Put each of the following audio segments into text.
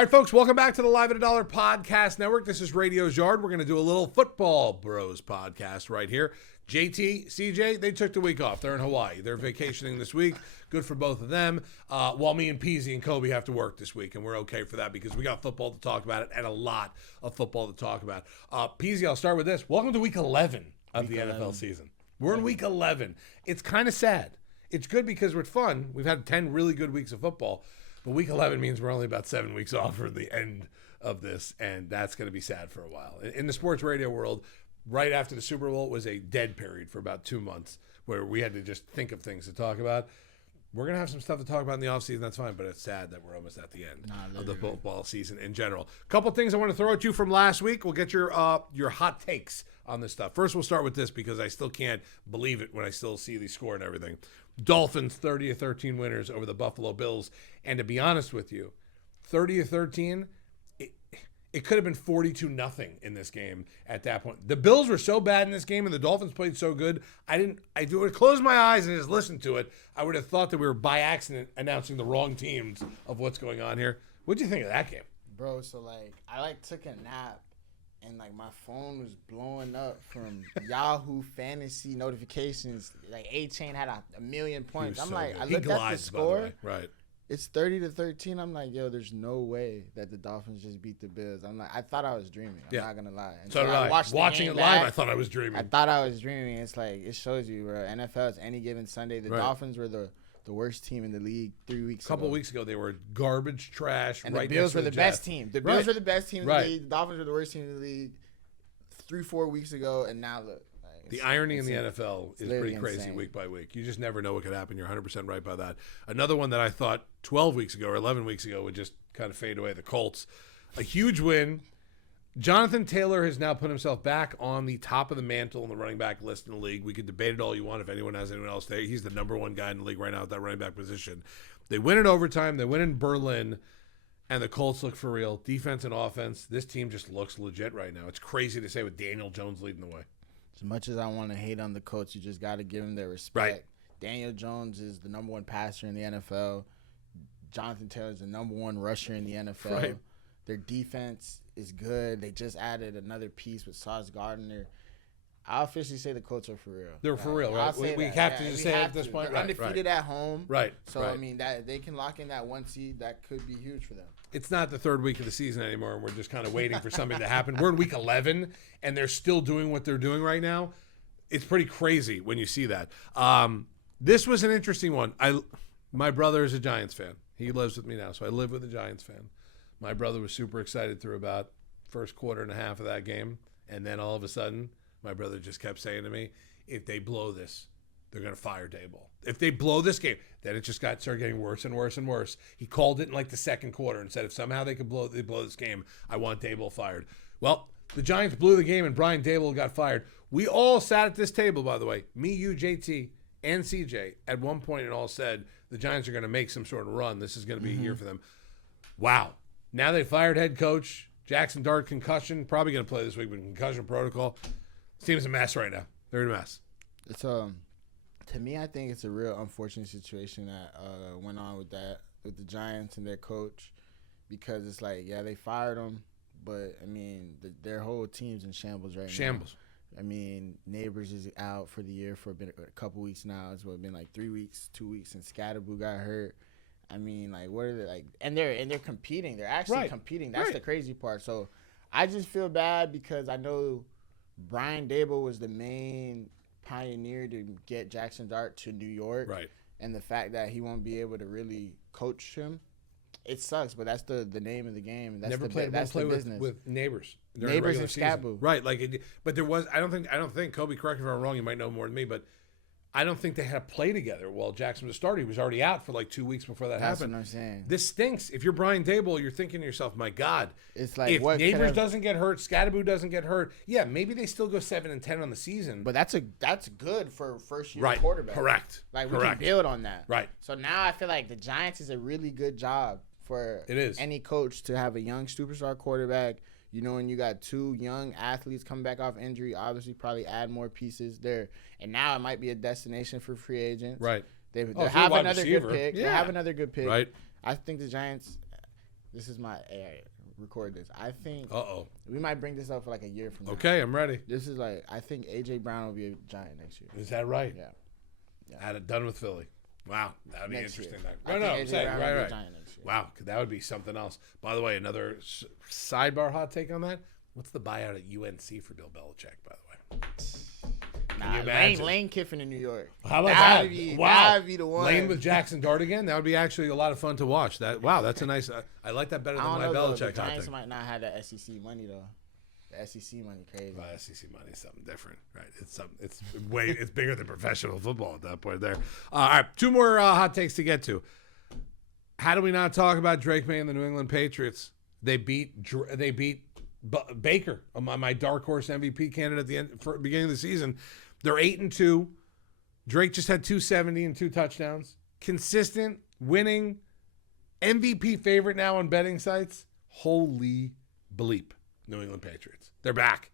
All right, folks, welcome back to the Live at a Dollar Podcast Network. This is Radio's Yard. We're going to do a little Football Bros podcast right here. JT, CJ, they took the week off. They're in Hawaii. They're vacationing this week. Good for both of them. While me and Peezy and Kobe have to work this week, and we're okay for that because we got football to talk about it and a lot of football to talk about. Peezy, I'll start with this. Welcome to week 11 of the NFL season. We're in week 11. It's kind of sad. It's good because we're fun. We've had 10 really good weeks of football. But week 11 means we're only about 7 weeks off for the end of this, and that's going to be sad for a while. In the sports radio world, right after the Super Bowl, it was a dead period for about 2 months where we had to just think of things to talk about. We're going to have some stuff to talk about in the offseason, that's fine, but it's sad that we're almost at the end of the football season in general. A couple things I want to throw at you from last week. We'll get your hot takes on this stuff. First, we'll start with this because I still can't believe it when I still see the score and everything. Dolphins 30-13 winners over the Buffalo Bills. And to be honest with you, 30-13, it could have been 42-0 in this game at that point. The Bills were so bad in this game and the Dolphins played so good. I would have closed my eyes and just listened to it. I would have thought that we were by accident announcing the wrong teams of what's going on here. What do you think of that game? Bro, so I took a nap. And, my phone was blowing up from Yahoo fantasy notifications. A-Chain had a million points. I'm I looked at the score. Right. It's 30-13. I'm like, yo, there's no way that the Dolphins just beat the Bills. I thought I was dreaming. I'm not going to lie. And so did I. Watching it live, I thought I was dreaming. I thought I was dreaming. It's it shows you, bro. NFL is any given Sunday. The Dolphins were the worst team in the league 3 weeks ago. A couple of weeks ago, they were garbage trash. And the Bills were the best team. The Bills were the best team in the league. The Dolphins were the worst team in the league 3-4 weeks ago, and now look. The irony in the NFL is pretty crazy week by week. You just never know what could happen. You're 100% right by that. Another one that I thought 12 weeks ago or 11 weeks ago would just kind of fade away, the Colts. A huge win. Jonathan Taylor has now put himself back on the top of the mantle in the running back list in the league. We could debate it all you want if anyone has anyone else there. He's the number one guy in the league right now at that running back position. They win in overtime. They win in Berlin, and the Colts look for real. Defense and offense, this team just looks legit right now. It's crazy to say with Daniel Jones leading the way. As much as I want to hate on the Colts, you just got to give them their respect. Right. Daniel Jones is the number one passer in the NFL. Jonathan Taylor is the number one rusher in the NFL. Right. Their defense is good. They just added another piece with Sauce Gardner. I'll officially say the Colts are for real. They're for real, right? We have to just say it at this point. They're undefeated at home. Right. So, that they can lock in that 1 seed. That could be huge for them. It's not the third week of the season anymore, and we're just kind of waiting for something to happen. We're in week 11, and they're still doing what they're doing right now. It's pretty crazy when you see that. This was an interesting one. My brother is a Giants fan. He lives with me now, so I live with a Giants fan. My brother was super excited through about first quarter and a half of that game, and then all of a sudden, my brother just kept saying to me, if they blow this, they're going to fire Daboll. If they blow this game, then it just started getting worse and worse and worse. He called it in the second quarter and said, if somehow they blow this game, I want Daboll fired. Well, the Giants blew the game and Brian Daboll got fired. We all sat at this table, by the way, me, you, JT, and CJ, at one point and all said the Giants are going to make some sort of run. This is going to be a year for them. Wow. Now they fired head coach. Jackson Dart concussion. Probably going to play this week with concussion protocol. This team's a mess right now. They're in a mess. It's to me, I think it's a real unfortunate situation that went on with the Giants and their coach, because it's they fired him, but their whole team's in shambles right now. Shambles. Neighbors is out for the year for a couple weeks now. It's been 3 weeks, 2 weeks, and Scatterboo got hurt. What are they And they're competing. They're actually competing. That's the crazy part. So I just feel bad because I know Brian Daboll was the main pioneer to get Jackson Dart to New York. Right. And the fact that he won't be able to really coach him, it sucks. But that's the name of the game. That's Never played. That's the business with neighbors. Neighbors and Scatterboo. Right. But there was. I don't think. Kobe, correct me if I'm wrong. You might know more than me, but I don't think they had to play together while Jackson was starting. He was already out for 2 weeks before that happened. That's what I'm saying. This stinks. If you're Brian Daboll, you're thinking to yourself, my God, it's if Neighbors doesn't get hurt, Scatterboo doesn't get hurt, yeah, maybe they still go 7-10 on the season. But that's good for a first-year quarterback. Correct. We can build on that. Right. So now I feel like the Giants is a really good job for any coach to have a young superstar quarterback. When you got 2 young athletes coming back off injury, obviously probably add more pieces there. And now it might be a destination for free agents. Right. They have another good pick. Yeah. They have another good pick. Right. I think the Giants, This is my record this. I think Uh-oh. we might bring this up for like a year from now. Okay, I'm ready. This is like, I think AJ Brown will be a Giant next year. Is that right? Yeah. Had it done with Philly. Wow, that would be Next interesting. year. No, I I'm think AJ saying, Brown will be a right. Giant next year. Wow, that would be something else. By the way, another sidebar hot take on that. What's the buyout at UNC for Bill Belichick, by the way? Nah, Lane Kiffin in New York. How about that? That'd be the one. Lane with Jackson Dart again? That would be actually a lot of fun to watch. That's a nice I like that better than my Belichick The hot Giants take. might not have that SEC money, though. The SEC money crazy. Well, SEC money is something different, right? It's bigger than professional football at that point there. All right, two more hot takes to get to. How do we not talk about Drake May and the New England Patriots? They beat Baker, my dark horse MVP candidate at the beginning of the season. They're 8-2. Drake just had 270 and 2 touchdowns. Consistent, winning, MVP favorite now on betting sites. Holy bleep, New England Patriots. They're back.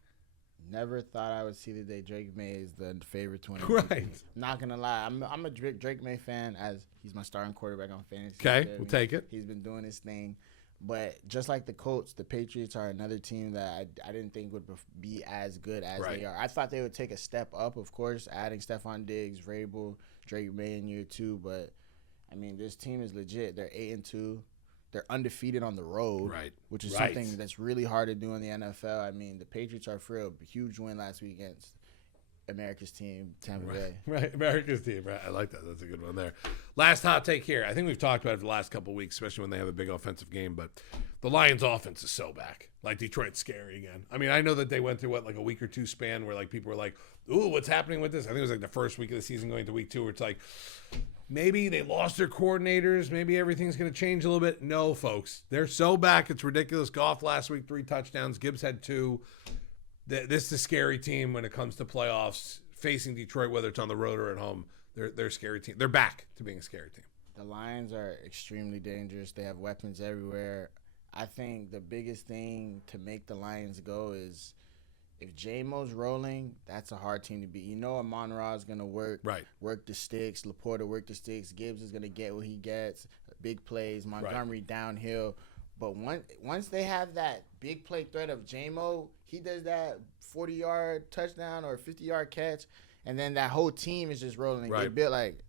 Never thought I would see the day Drake May is the favorite 20. Right. Not gonna lie, I'm a Drake May fan, as he's my starting quarterback on fantasy. Okay, we'll take it. He's been doing his thing. But just like the Colts, the Patriots are another team that I didn't think would be as good as they are. I thought they would take a step up, of course, adding Stephon Diggs, Vrabel, Drake May in year 2. But, I mean, this team is legit. They're 8-2. They're undefeated on the road, which is something that's really hard to do in the NFL. I mean, the Patriots are for a huge win last week against America's team, Tampa Bay. Right, America's team. Right, I like that. That's a good one there. Last hot take here. I think we've talked about it for the last couple of weeks, especially when they have a big offensive game. But the Lions' offense is so back. Like, Detroit's scary again. I mean, I know that they went through like a week or two span where like people were like, "Ooh, what's happening with this?" I think it was like the first week of the season going to week 2, where it's like maybe they lost their coordinators. Maybe everything's going to change a little bit. No, folks, they're so back. It's ridiculous. Goff last week 3 touchdowns. Gibbs had 2. This is a scary team when it comes to playoffs. Facing Detroit, whether it's on the road or at home, they're a scary team. They're back to being a scary team. The Lions are extremely dangerous. They have weapons everywhere. I think the biggest thing to make the Lions go is if J-Mo's rolling, that's a hard team to beat. You know Amon-Ra is going to work the sticks. Laporta work the sticks. Gibbs is going to get what he gets. Big plays. Montgomery downhill. But once they have that big play threat of J-Mo, he does that 40-yard touchdown or 50-yard catch, and then that whole team is just rolling. They built like,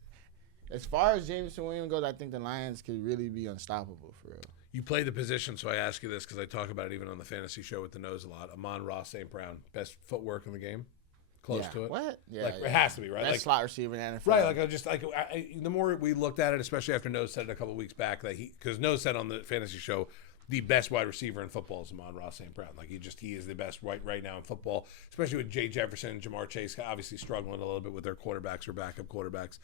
as far as Jameson Williams goes, I think the Lions could really be unstoppable for real. You play the position, so I ask you this because I talk about it even on the fantasy show with the nose a lot. Amon-Ra St. Brown, best footwork in the game, close to it. What? Yeah, like, it has to be right. Best like slot receiver in the NFL. Right. Like the more we looked at it, especially after Nose said it a couple of weeks back, that because Nose said on the fantasy show, the best wide receiver in football is Amon-Ra St. Brown. Like he is the best right now in football, especially with Jay Jefferson and Jamar Chase obviously struggling a little bit with their quarterbacks or backup quarterbacks.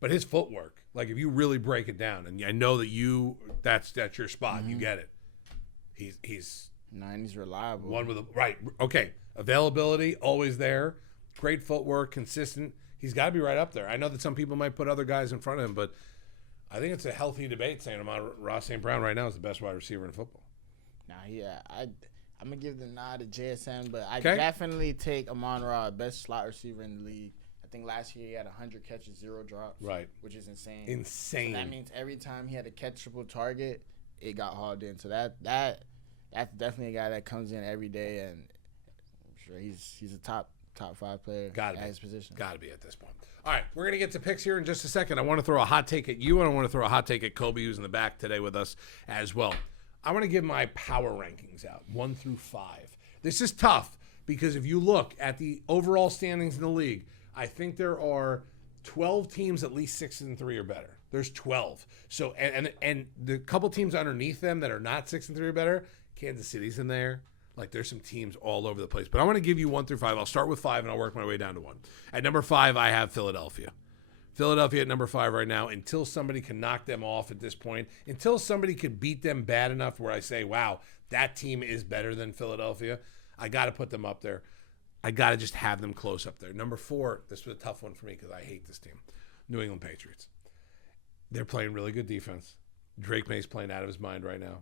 But his footwork, like if you really break it down, and I know that that's your spot, you get it. He's reliable. One with okay, availability always there, great footwork, consistent. He's got to be right up there. I know that some people might put other guys in front of him, but I think it's a healthy debate saying Amon-Ra St. Brown right now is the best wide receiver in football. Nah, yeah, I'm gonna give the nod to JSN, but I definitely take Amon-Ra, best slot receiver in the league. I think last year he had 100 catches, 0 drops. Right. Which is insane. Insane. So that means every time he had a catchable target, it got hauled in. So that's definitely a guy that comes in every day, and I'm sure he's a top 5 player at his position. Got to be at this point. All right, we're going to get to picks here in just a second. I want to throw a hot take at you, and I want to throw a hot take at Kobe, who's in the back today with us as well. I want to give my power rankings out, 1 through 5. This is tough because if you look at the overall standings in the league, I think there are 12 teams at least 6-3 or better. There's 12. So and the couple teams underneath them that are not 6-3 or better, Kansas City's in there. Like there's some teams all over the place. But I want to give you 1 through 5. I'll start with 5 and I'll work my way down to 1. At number 5, I have Philadelphia. Philadelphia at number 5 right now, until somebody can knock them off at this point, until somebody can beat them bad enough where I say, wow, that team is better than Philadelphia, I got to put them up there. I got to just have them close up there. Number 4, this was a tough one for me because I hate this team. New England Patriots. They're playing really good defense. Drake May's playing out of his mind right now.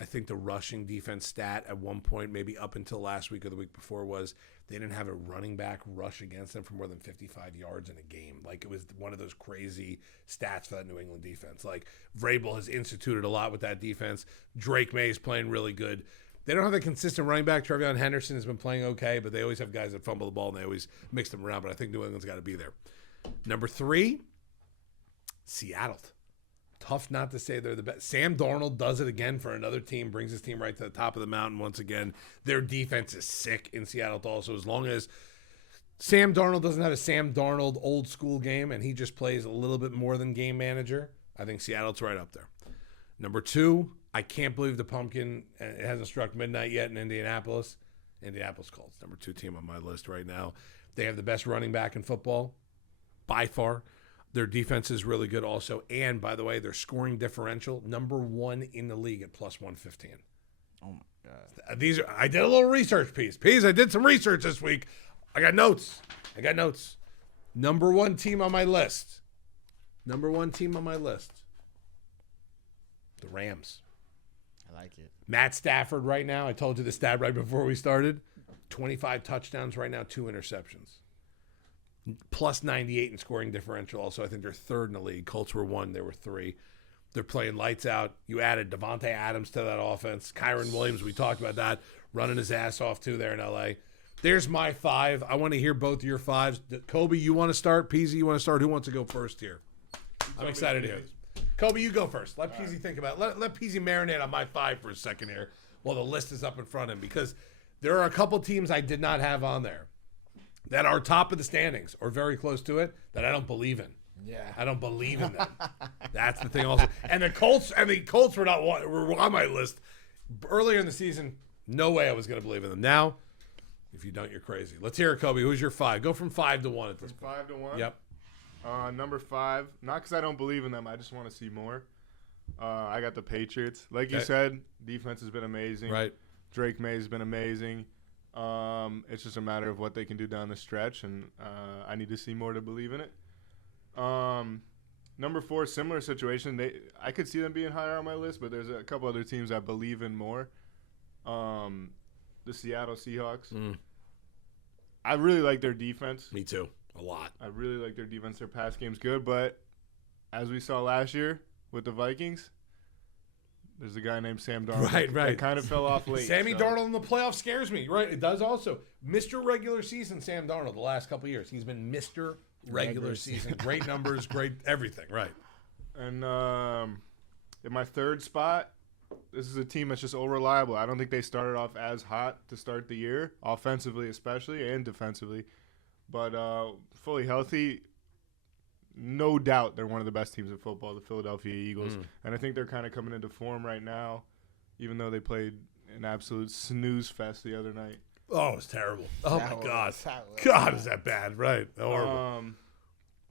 I think the rushing defense stat at one point, maybe up until last week or the week before, was they didn't have a running back rush against them for more than 55 yards in a game. Like, it was one of those crazy stats for that New England defense. Like, Vrabel has instituted a lot with that defense. Drake May is playing really good. They don't have a consistent running back. Trevion Henderson has been playing okay, but they always have guys that fumble the ball, and they always mix them around. But I think New England's got to be there. Number 3, Seattle. Tough not to say they're the best. Sam Darnold does it again for another team, brings his team right to the top of the mountain once again. Their defense is sick in Seattle also. As long as Sam Darnold doesn't have a Sam Darnold old school game and he just plays a little bit more than game manager, I think Seattle's right up there. Number 2, I can't believe the pumpkin, it hasn't struck midnight yet in Indianapolis. Indianapolis Colts, number 2 team on my list right now. They have the best running back in football by far. Their defense is really good also. And, by the way, their scoring differential, number 1 in the league at plus 115. Oh, my God. I did a little research piece. I did some research this week. I got notes. Number 1 team on my list. The Rams. I like it. Matt Stafford right now, I told you the stat right before we started. 25 touchdowns right now, 2 interceptions. Plus 98 in scoring differential. Also, I think they're 3rd in the league. Colts were 1. They were 3. They're playing lights out. You added Devontae Adams to that offense. Kyron Williams, we talked about that, running his ass off too there in L.A. There's my 5. I want to hear both of your 5s. Kobe, you want to start? Peezy, you want to start? Who wants to go first here? I'm excited to hear this. Kobe, you go first. Let Peezy think about it. Let Peezy marinate on my 5 for a second here while the list is up in front of him, because there are a couple teams I did not have on there that are top of the standings or very close to it that I don't believe in. Yeah, I don't believe in them. That's the thing also. And the Colts were on my list earlier in the season. No way I was going to believe in them. Now, if you don't, you're crazy. Let's hear it, Kobe. Who's your 5? Go from 5 to 1 at this point. 5 to 1? Yep. Number 5, not because I don't believe in them. I just want to see more. I got the Patriots. Like you said, defense has been amazing. Right. Drake May has been amazing. It's just a matter of what they can do down the stretch, and I need to see more to believe in it. Number 4, similar situation. I could see them being higher on my list, but there's a couple other teams I believe in more. The Seattle Seahawks. I really like their defense. Me too. A lot. I really like their defense. Their pass game's good, but as we saw last year with the Vikings, there's a guy named Sam Darnold that kind of fell off late. Sammy Darnold in the playoffs scares me. Right, it does also. Mr. Regular Season Sam Darnold the last couple of years. He's been Mr. Regular Season. Great numbers, great everything. Right. And in my 3rd spot, this is a team that's just unreliable. I don't think they started off as hot to start the year, offensively especially and defensively. But fully healthy, no doubt they're one of the best teams in football, the Philadelphia Eagles. And I think they're kind of coming into form right now, even though they played an absolute snooze fest the other night. Oh, it was terrible. Oh, my God. God, is that bad? Right. Horrible.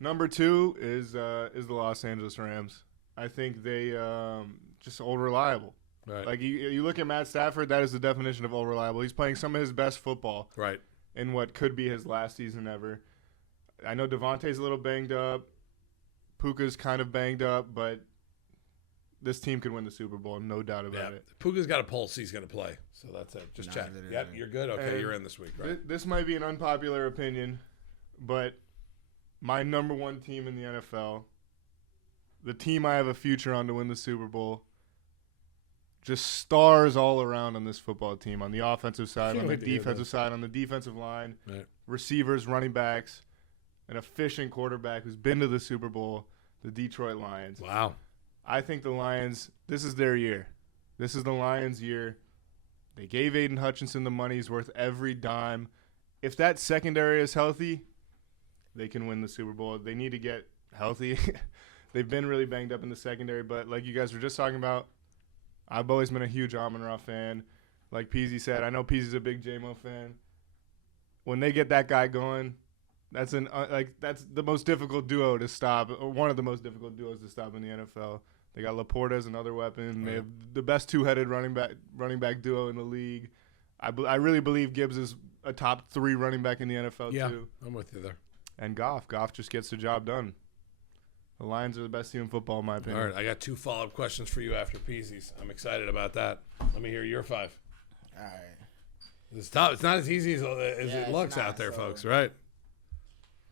Number 2 is the Los Angeles Rams. I think they just old reliable. Right. Like, you look at Matt Stafford, that is the definition of old reliable. He's playing some of his best football. Right. In what could be his last season ever. I know Devontae's a little banged up. Puka's kind of banged up, but this team could win the Super Bowl, no doubt about it. Puka's got a pulse. He's going to play. So that's it. Just check. Yep, you're good. Okay, and you're in this week. Right. This might be an unpopular opinion, but my number 1 team in the NFL, the team I have a future on to win the Super Bowl, just stars all around on this football team, on the offensive side, on the defensive side, on the defensive line, receivers, running backs, an efficient quarterback who's been to the Super Bowl, the Detroit Lions. Wow. I think the Lions, this is their year. This is the Lions' year. They gave Aiden Hutchinson the money. He's worth every dime. If that secondary is healthy, they can win the Super Bowl. They need to get healthy. They've been really banged up in the secondary, but like you guys were just talking about, I've always been a huge Amon-Ra fan. Like Peezy said, I know Peezy's a big J-Mo fan. When they get that guy going, that's the most difficult duo to stop, or one of the most difficult duos to stop in the NFL. They got Laporta as another weapon. They have the best 2-headed running back duo in the league. I really believe Gibbs is a top 3 running back in the NFL too. Yeah, I'm with you there. And Goff just gets the job done. The Lions are the best team in football, in my opinion. All right, I got 2 follow-up questions for you after Peasy's. I'm excited about that. Let me hear your 5. All right. It's tough. It's not as easy as Yeah, it looks not, out there, so- folks. Right?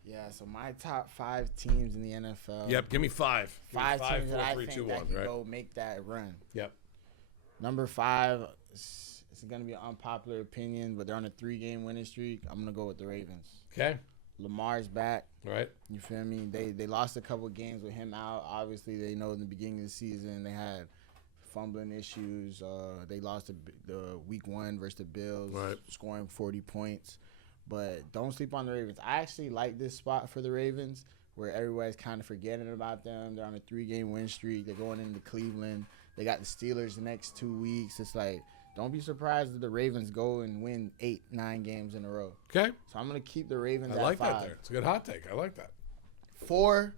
Yeah, so my top 5 teams in the NFL. Yep. Give me 5. Give me 5 teams 4, that I 3, think 2, that 1. can Right? go make that run. Yep. Number 5, it's going to be an unpopular opinion, but they're on a 3-game winning streak. I'm going to go with the Ravens. Okay. Lamar's back. Right. You feel me? They lost a couple games with him out. Obviously, they know in the beginning of the season they had fumbling issues. They lost the week 1 versus the Bills, Right. scoring 40 points. But don't sleep on the Ravens. I actually like this spot for the Ravens where everybody's kind of forgetting about them. They're on a 3-game win streak. They're going into Cleveland. They got the Steelers the next 2 weeks. It's like, don't be surprised if the Ravens go and win 8, 9 games in a row. Okay. So I'm going to keep the Ravens I at like 5. that there. It's a good hot take. I like that. 4,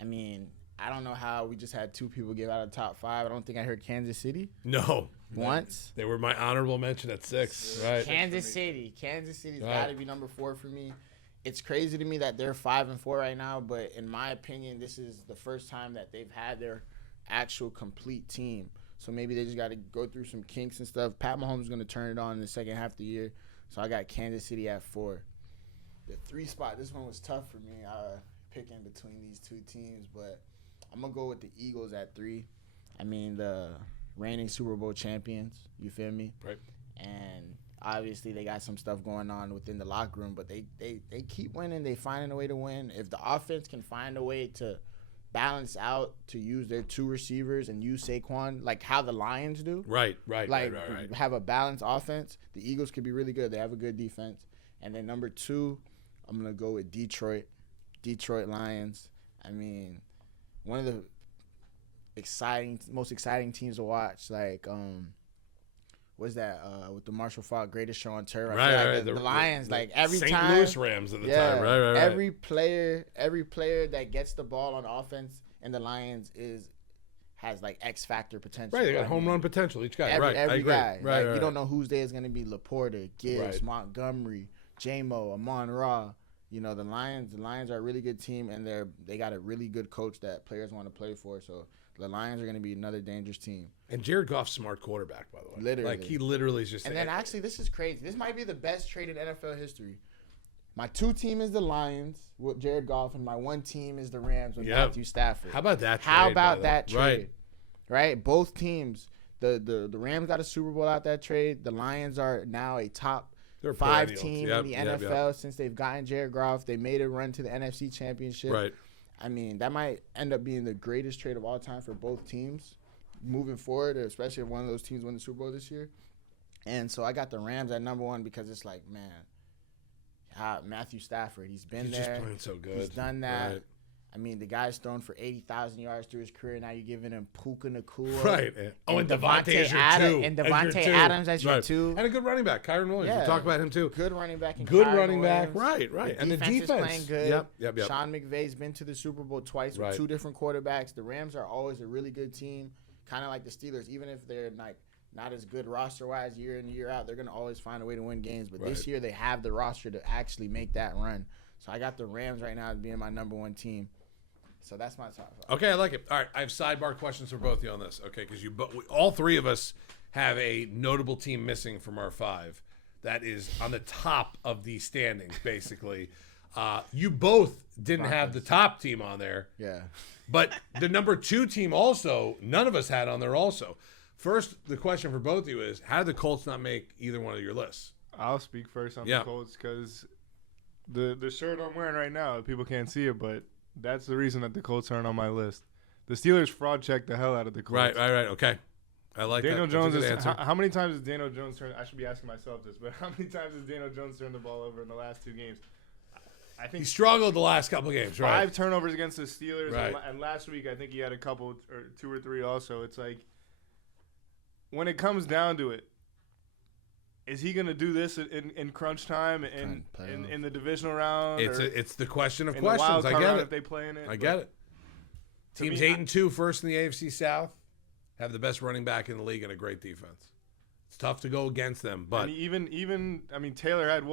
I mean, I don't know how we just had 2 people give out a top 5. I don't think I heard Kansas City No. once. They were my honorable mention at 6. Right. Kansas City's Right. got to be number 4 for me. It's crazy to me that they're 5-4 right now, but in my opinion, this is the first time that they've had their actual complete team. So maybe they just got to go through some kinks and stuff. Pat Mahomes is going to turn it on in the second half of the year. So I got Kansas City at 4. The 3 spot, this one was tough for me, picking between these 2 teams, but I'm going to go with the Eagles at 3. I mean, the reigning Super Bowl champions, you feel me? Right. And obviously they got some stuff going on within the locker room, but they keep winning. They finding a way to win. If the offense can find a way to balance out to use their 2 receivers and use Saquon like how the Lions do, Right. like Right. have a balanced offense, the Eagles could be really good. They have a good defense. And then number 2, I'm going to go with Detroit Lions. I mean, one of the most exciting teams to watch, like what's that with the Marshall Faulk Greatest Show on Turf. I feel like the Lions, like every St. time Louis Rams at the time. Right. Every player that gets the ball on offense in the Lions has like X factor potential. Right, they got home run potential, each guy. Every I agree. guy. Right, You don't know whose day is going to be Laporta, Gibbs, Right. Montgomery, J-Mo, Amon-Ra. You know, the Lions are a really good team, and they got a really good coach that players want to play for. So the Lions are going to be another dangerous team. And Jared Goff's smart quarterback, by the way. Literally. Like, he literally is just... And then actually, this is crazy. This might be the best trade in NFL history. My 2 team is the Lions with Jared Goff, and my 1 team is the Rams with Matthew Stafford. How about that trade? How about that trade? Right? Both teams. The Rams got a Super Bowl out that trade. The Lions are now a top They're 5 perennials. team Yep, in the yep, NFL since they've gotten Jared Goff. They made a run to the NFC Championship. Right. I mean, that might end up being the greatest trade of all time for both teams moving forward, especially if one of those teams win the Super Bowl this year. And so I got the Rams at number 1 because it's like, man, Matthew Stafford, he's been He's there. just playing so good. He's done that. Right. I mean, the guy's thrown for 80,000 yards through his career. Now you're giving him Puka Nacua. Right. Oh, and Devontae is your 2. And Devontae Adams as your 2. And a good running back, Kyron Williams. Yeah. We talk about him, too. Good running back. Good Kyron running back. Williams. Right. The And the defense. is playing good. Yep. Sean McVay's been to the Super Bowl twice with 2 different quarterbacks. The Rams are always a really good team, kind of like the Steelers. Even if they're not as good roster-wise year in, year out, they're going to always find a way to win games. But this year they have the roster to actually make that run. So I got the Rams right now as being my number 1 team. So that's my top 5. Okay, I like it. All right, I have sidebar questions for both of you on this. Okay, because all 3 of us have a notable team missing from our 5 that is on the top of the standings, basically. You both didn't have the top team on there. Yeah. But the number 2 team also, none of us had on there also. First, the question for both of you is, how did the Colts not make either one of your lists? I'll speak first on the Colts because the shirt I'm wearing right now, people can't see it, but that's the reason that the Colts aren't on my list. The Steelers fraud checked the hell out of the Colts. Right. Okay. I like Daniel that. Jones That's a good is, answer. how many times has Daniel Jones turned? I should be asking myself this, but how many times has Daniel Jones turned the ball over in the last 2 games? I think He struggled the last couple of games, right? 5 turnovers against the Steelers, Right. and last week I think he had a couple or 2 or 3 also. It's like when it comes down to it, is he going to do this in crunch time in the divisional round? It's the question of in the questions. wild I card get round it. if they play in it. I get it. To Teams me, 8-2, first in the AFC South, have the best running back in the league and a great defense. It's tough to go against them, but even Taylor had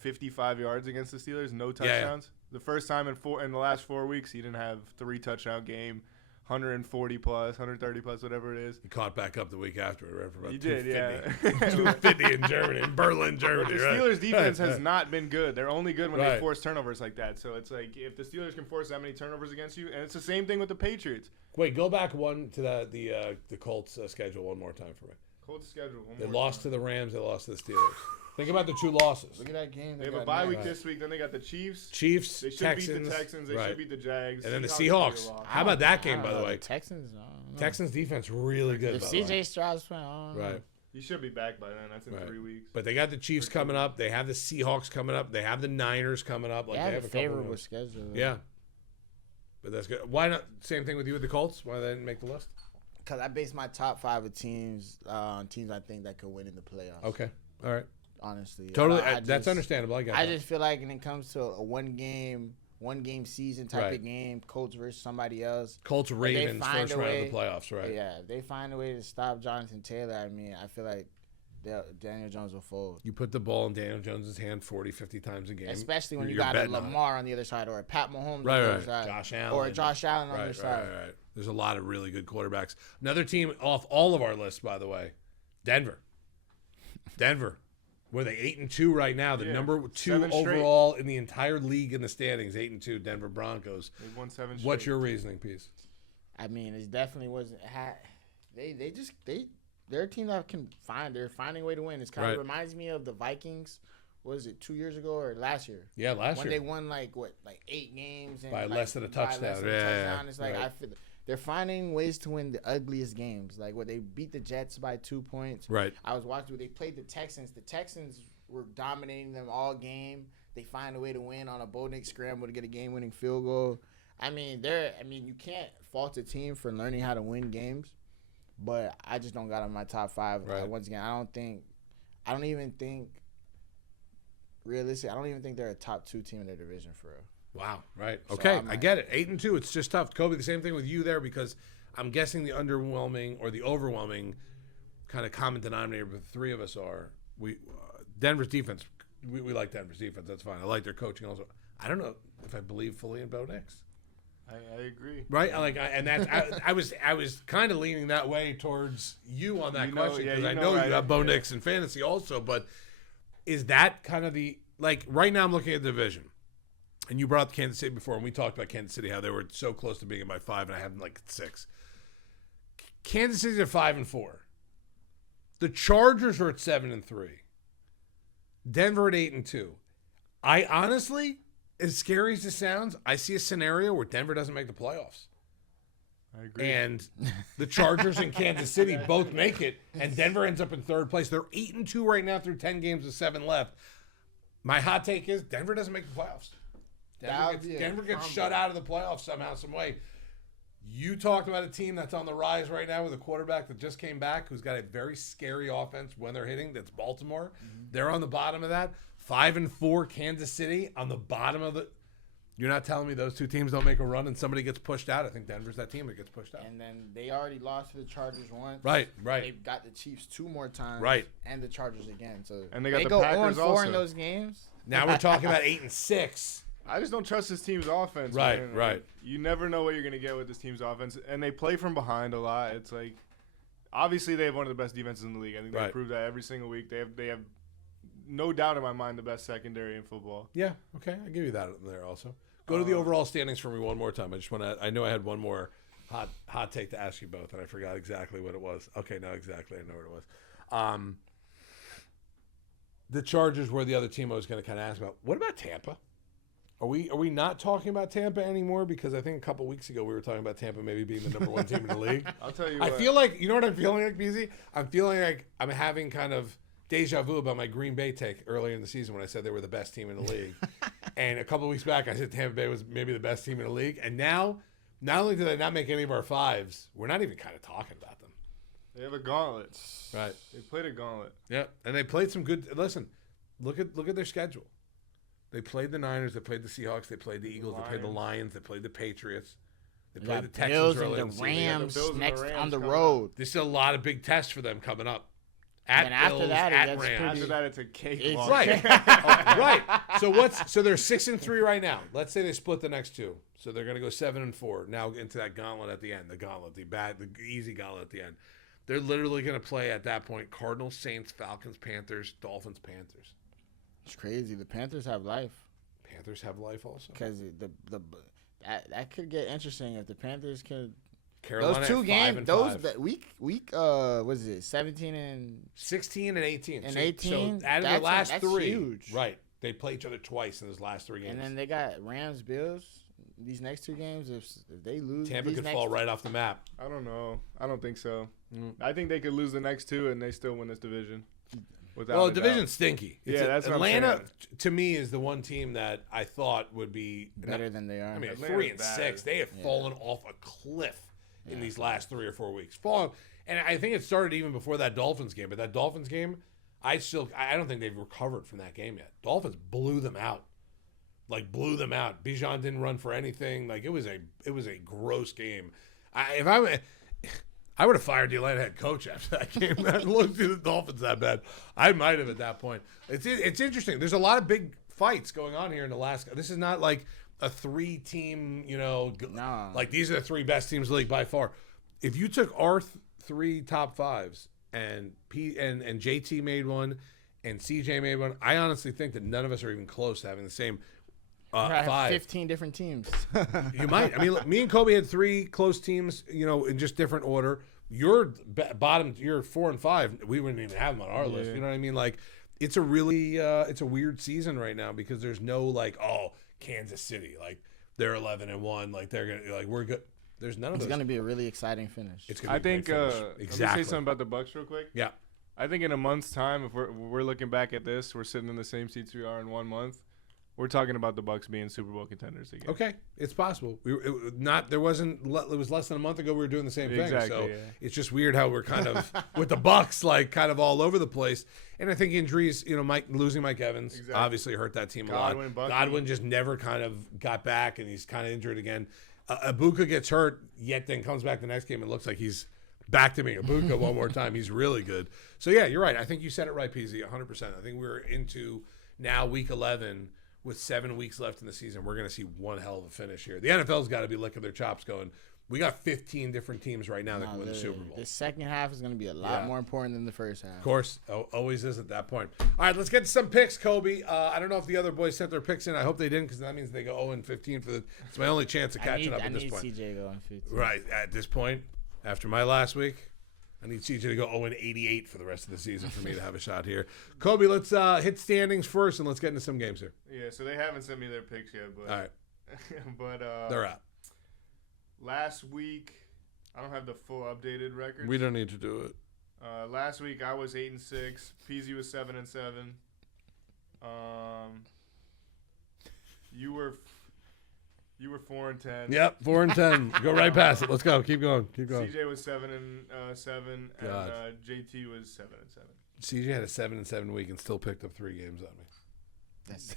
55 yards against the Steelers, no touchdowns. The first time in the last 4 weeks he didn't have 3 touchdown game. 140 plus, 130 plus, whatever it is. He caught back up the week after, right? For about He did, 250. yeah. 250 in Germany, in Berlin, Germany. The right? Steelers' defense has not been good. They're only good when Right. they force turnovers like that. So it's like if the Steelers can force that many turnovers against you, and it's the same thing with the Patriots. Wait, go back one to the Colts schedule one more time for me. Colts schedule. They lost to the Rams. They lost to the Steelers. Think about the two losses. Look at that game. They have a bye week this week. Then they got the Chiefs. Chiefs, They should Texans. beat the Texans. They right. should beat the Jags. And then the should be Seahawks. a loss. How about that game, by the way? Texans. I don't know. Texans defense really good. If by the way. CJ Stroud's playing, I don't know. Right. He should be back by then. That's in Right. 3 weeks. But they got the Chiefs coming up. They have the Seahawks coming up. They have the Niners coming up. Like They they have have a a couple favorable ones. schedule. Yeah. But that's good. Why not? Same thing with you with the Colts. Why they didn't make the list? Because I base my top 5 of teams on teams I think that could win in the playoffs. Okay. All right. Honestly. Totally. I That's just- understandable. I get I that. just feel like when it comes to a one game season type Right. of game, Colts versus somebody else. Colts, Ravens, find first a round way- of the playoffs, right? Yeah, if they find a way to stop Jonathan Taylor, I mean, I feel like Daniel Jones will fold. You put the ball in Daniel Jones' hand 40, 50 times a game. Especially when you you're got a betting on it. Lamar on the other side or a Pat Mahomes Right, on the right. other side. Josh Allen. Or a Josh Allen on the Right, other side. right. There's a lot of really good quarterbacks. Another team off all of our lists, by the way, Denver. Were they 8-2 right now? The Yeah, number 2 7 straight. overall in the entire league in the standings, 8-2. Denver Broncos. They've won 7 straight. What's your reasoning, Peace? I mean, it definitely wasn't. They're a team that can find. They're finding a way to win. It's kind Right. of reminds me of the Vikings. Was it 2 years ago or last year? Yeah, last when year. they won like 8 games and By like, less than a by less touchdown. than a Yeah, touchdown. It's like right. I feel they're finding ways to win the ugliest games. Like where they beat the Jets by 2 points. Right. I was watching where they played the Texans. The Texans were dominating them all game. They find a way to win on a Bo Nix scramble to get a game-winning field goal. I mean, you can't fault a team for learning how to win games, but I just don't got on my top 5. Right. Once again, I don't even think they're a top 2 team in their division for real. Wow. Right. So Okay. I'm I like- get it. 8-2. It's just tough. Kobe, the same thing with you there because I'm guessing the underwhelming or the overwhelming kind of common denominator with the three of us are Denver's defense. We like Denver's defense. That's fine. I like their coaching also. I don't know if I believe fully in Bo Nix. I agree. Right, I was kind of leaning that way towards you on that You know, question yeah, because you I know know right you have up Bo there. Nix in fantasy also. But is that kind of the right now? I'm looking at the division, and you brought up Kansas City before, and we talked about Kansas City how they were so close to being in my 5, and I had them like 6. Kansas City's at 5-4. The Chargers are at 7-3. Denver at 8-2. I honestly, as scary as it sounds, I see a scenario where Denver doesn't make the playoffs. I agree. And the Chargers and Kansas City both make it, and Denver ends up in 3rd place. They're 8-2 right now through 10 games with 7 left. My hot take is Denver doesn't make the playoffs. Denver gets shut out of the playoffs somehow, some way. You talked about a team that's on the rise right now with a quarterback that just came back who's got a very scary offense when they're hitting. That's Baltimore. Mm-hmm. They're on the bottom of that. 5-4 Kansas City on the bottom of the. You're not telling me those two teams don't make a run and somebody gets pushed out? I think Denver's that team that gets pushed out. And then they already lost to the Chargers once. Right. They got the Chiefs 2 more times. Right. And the Chargers again. So And they got the go Packers 0-4 also. in those games. Now we're talking about 8-6. I just don't trust this team's offense. Right, man. right. You never know what you're going to get with this team's offense. And they play from behind a lot. It's like, obviously, they have one of the best defenses in the league. I think they Right. prove that every single week. They have no doubt in my mind the best secondary in football. Yeah. Okay. I'll give you that there also. Go to the overall standings for me one more time. I know I had one more hot take to ask you both, and I forgot exactly what it was. Okay, now exactly I know what it was. The Chargers were the other team I was going to kind of ask about. What about Tampa? Are we not talking about Tampa anymore? Because I think a couple weeks ago we were talking about Tampa maybe being the number 1 team in the league. I'll tell you I what. feel like, you know what I'm feeling like, Peezy? I'm feeling like I'm having kind of deja vu about my Green Bay take earlier in the season when I said they were the best team in the league. And a couple of weeks back, I said Tampa Bay was maybe the best team in the league. And now, not only do they not make any of our 5s, we're not even kind of talking about them. They have a gauntlet. Right. They played a gauntlet. Yeah. And they played some good. Listen, look at their schedule. They played the Niners. They played the Seahawks. They played the Eagles. They played the Lions. They played the Patriots. They played the Texans Bills early in and the the season. Rams Bills and the next Rams on the coming road. There's still a lot of big tests for them coming up. At And after Bills, that, it at gets Rams. After that, it's a cakewalk. Right. Right. So they're 6-3 right now. Let's say they split the next two. So they're gonna go 7-4. Now into that gauntlet at the end. The easy gauntlet at the end. They're literally gonna play at that point Cardinals, Saints, Falcons, Panthers, Dolphins, Panthers. It's crazy. The Panthers have life. Panthers have life also. Because that could get interesting if the Panthers could. Carolina Those two games, 5-5. that week, what is it, 17 and 16 and 18. And So- 18? So out of the That's last that's three, huge. right? They play each other twice in those last three games. And then they got Rams, Bills. These next two games, if they lose, Tampa these could next, fall right off the map. I don't know. I don't think so. Mm. I think they could lose the next two and they still win this division. Without Well, a the doubt. division's stinky. Yeah, that's what I'm Atlanta. saying. To me, is the one team that I thought would be better than they are. I mean, Atlanta's 3 and bad. 6. They have Yeah. fallen off a cliff in these last 3 or 4 weeks. Fallen, and I think it started even before that Dolphins game. But that Dolphins game, I don't think they've recovered from that game yet. Dolphins blew them out. Blew them out. Bijan didn't run for anything. It was a gross game. I would have fired the Atlanta head coach after that game. That looked through the Dolphins that bad. I might have at that point. It's interesting. There's a lot of big fights going on here in Alaska. This is not like a 3-team, No. these are the 3 best teams in the league by far. If you took our 3 top 5s and JT made one and CJ made one, I honestly think that none of us are even close to having the same I have 5. 15 different teams. You might. I mean, me and Kobe had 3 close teams, in just different order. Your bottom, your 4 and 5, we wouldn't even have them on our list. You know what I mean? It's a really, it's a weird season right now because there's no Kansas City, they're 11-1, they're gonna, we're good. There's none of It's those. going to be a really exciting finish. It's gonna I be a think. great finish. Let me Exactly. say something about the Bucks real quick. Yeah. I think in a month's time, if we're looking back at this, we're sitting in the same seats we are in 1 month. We're talking about the Bucks being Super Bowl contenders again. Okay, it's possible. It was less than a month ago we were doing the same thing. Exactly, So yeah. it's just weird how we're kind of with the Bucks kind of all over the place. And I think injuries, losing Mike Evans Exactly. obviously hurt that team Godwin, a lot. Bucky. Godwin just never kind of got back, and he's kind of injured again. Abuka gets hurt, yet then comes back the next game and looks like he's back to being Abuka one more time. He's really good. So yeah, you're right. I think you said it right, Peezy, 100%. I think we're into now week 11. With 7 weeks left in the season, we're going to see one hell of a finish here. The NFL's got to be licking their chops going, we got 15 different teams right now that can win the Super Bowl. The second half is going to be a lot more important than the first half. Of course, always is at that point. All right, let's get to some picks, Kobe. I don't know if the other boys sent their picks in. I hope they didn't because that means they go 0-15 for the. It's my only chance of catching up at this point. I need CJ going 15. Right, at this point, after my last week, I need CJ to go 0-88 for the rest of the season for me to have a shot here. Kobe, let's hit standings first and let's get into some games here. Yeah, so they haven't sent me their picks yet, but All right, but they're out. last week I don't have the full updated record. We don't need to do it. Last week I was 8-6. Peezy was 7-7. You were 4-10. Yep, 4-10. Go right past it. Let's go. Keep going. CJ was 7-7, and God. JT was 7-7. CJ had a 7-7 week and still picked up 3 games on me. That's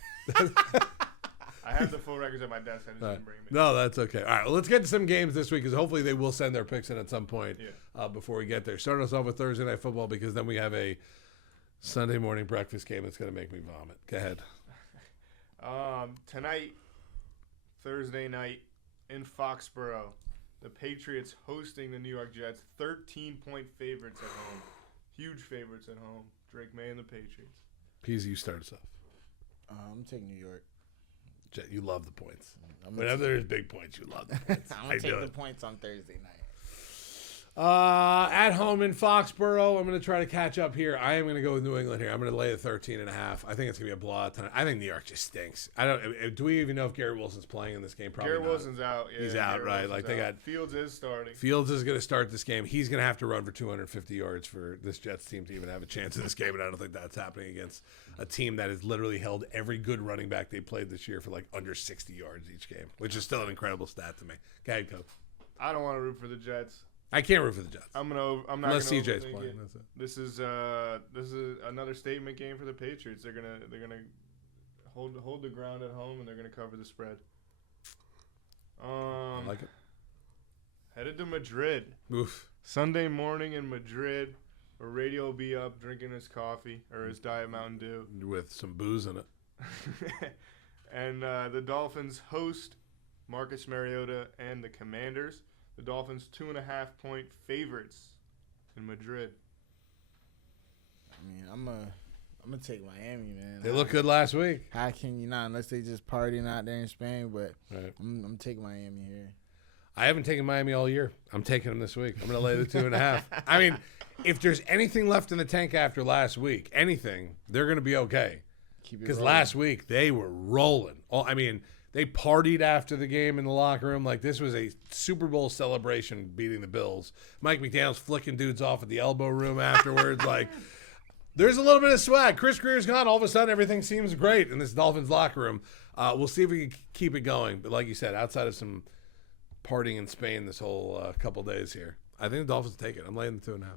I have the full records at my desk. I just didn't bring them in. No, that's okay. All right, well, let's get to some games this week because hopefully they will send their picks in at some point before we get there. Start us off with Thursday Night Football because then we have a Sunday morning breakfast game that's going to make me vomit. Go ahead. Tonight, Thursday night in Foxborough, the Patriots hosting the New York Jets, 13-point favorites at home. Huge favorites at home. Drake May and the Patriots. Peezy, you start us off. I'm taking New York. Jet, you love the points. I'm Whenever there's big points, you love the points. going to take the points on Thursday night. At home in Foxborough, I'm going to try to catch up here. I am going to go with New England here. I'm going to lay the 13.5. I think it's going to be a blowout tonight. I think New York just stinks. Do we even know if Garrett Wilson's playing in this game? Probably Garrett not. Wilson's out. Yeah, He's out, Garrett right? Wilson's They out. got Fields is starting. Fields is going to start this game. He's going to have to run for 250 yards for this Jets team to even have a chance in this game, and I don't think that's happening against a team that has literally held every good running back they played this year for under 60 yards each game, which is still an incredible stat to me. Go ahead, Coach. I don't want to root for the Jets. I can't root for the Jets. I'm not Unless gonna CJ's overthink playing. it. That's it. This is another statement game for the Patriots. They're gonna hold the ground at home and they're gonna cover the spread. I like it. Headed to Madrid. Oof. Sunday morning in Madrid. Or Radio will be up drinking his coffee or his Diet Mountain Dew. With some booze in it. And the Dolphins host Marcus Mariota and the Commanders. The Dolphins 2.5-point favorites in Madrid. I mean, I'm gonna take Miami, man. They look good last week. How can you not? Unless they just partying out there in Spain. But Right. I'm taking Miami here. I haven't taken Miami all year. I'm taking them this week. I'm going to lay the 2.5. I mean, if there's anything left in the tank after last week, anything, they're going to be okay. Because last week they were rolling. I mean, they partied after the game in the locker room. Like, this was a Super Bowl celebration beating the Bills. Mike McDaniel's flicking dudes off at the elbow room afterwards. Like, there's a little bit of swag. Chris Greer's gone. All of a sudden, everything seems great in this Dolphins locker room. We'll see if we can keep it going. But like you said, outside of some partying in Spain this whole couple days here, I think the Dolphins take it. I'm laying the 2.5.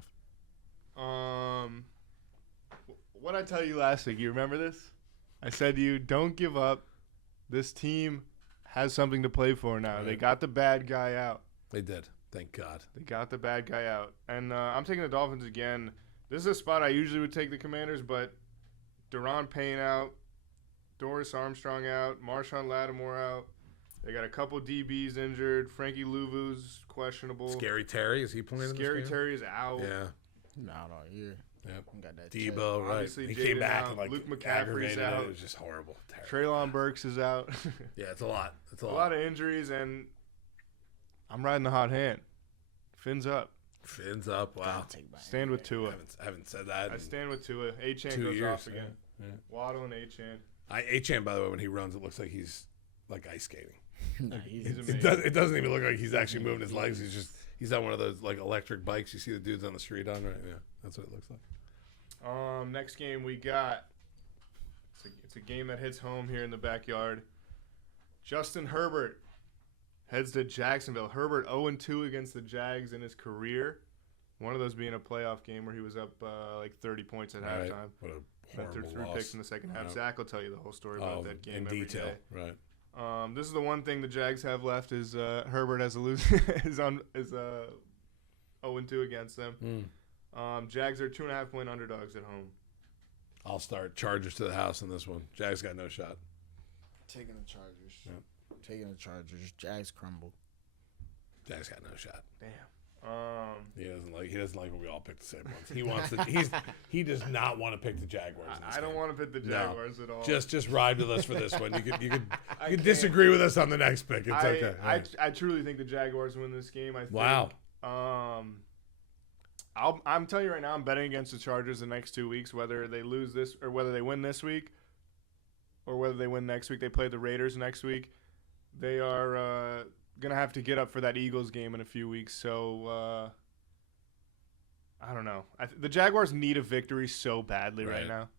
What I tell you last week, you remember this? I said to you, don't give up. This team has something to play for now. Right. They got the bad guy out. They did. Thank God. They got the bad guy out. And I'm taking the Dolphins again. This is a spot I usually would take the Commanders, but Deron Payne out, Doris Armstrong out, Marshawn Lattimore out. They got a couple DBs injured. Frankie Louvu's questionable. Scary Terry, is he playing? Scary Terry is out. Yeah. Not all year. Yep. Got that Debo, right? Obviously, He Jaden came back out. and like Luke McCaffrey's out. It was just horrible. Terrible. Treylon Burks is out. Yeah, it's a lot. It's a lot. A lot of injuries, and I'm riding the hot hand. Fins up. Fins up. Wow. Stand with Tua. I haven't said that. I stand with Tua. Achane goes off again. Yeah. Waddle and Achane. Achane, by the way, when he runs, it looks like he's like ice skating. Nah, he's amazing. It doesn't even look like he's actually moving his legs. He's on one of those like electric bikes you see the dudes on the street on, right? Yeah, that's what it looks like. Next game we got. It's a game that hits home here in the backyard. Justin Herbert heads to Jacksonville. Herbert 0-2 against the Jags in his career. One of those being a playoff game where he was up like 30 points at halftime. What a Then threw horrible 3 loss. picks in the second half. Zach will tell you the whole story about that game in every detail. day. Right. This is the one thing the Jags have left is Herbert has a lose is 0-2 against them. Jags are 2.5-point underdogs at home. I'll start Chargers to the house in this one. Jags got no shot. Taking the Chargers. Yep. Taking the Chargers. Jags crumble. Jags got no shot. Damn. He doesn't like when we all pick the same ones. He wants he does not want to pick the Jaguars. I don't want to pick the Jaguars at all. Just ride with us for this one. You could disagree with us on the next pick. It's okay. I truly think the Jaguars win this game. I think, wow. I'm telling you right now, I'm betting against the Chargers the next 2 weeks, whether they lose this or whether they win this week, or whether they win next week. They play the Raiders next week. They are gonna have to get up for that Eagles game in a few weeks. So I don't know. The Jaguars need a victory so badly right now.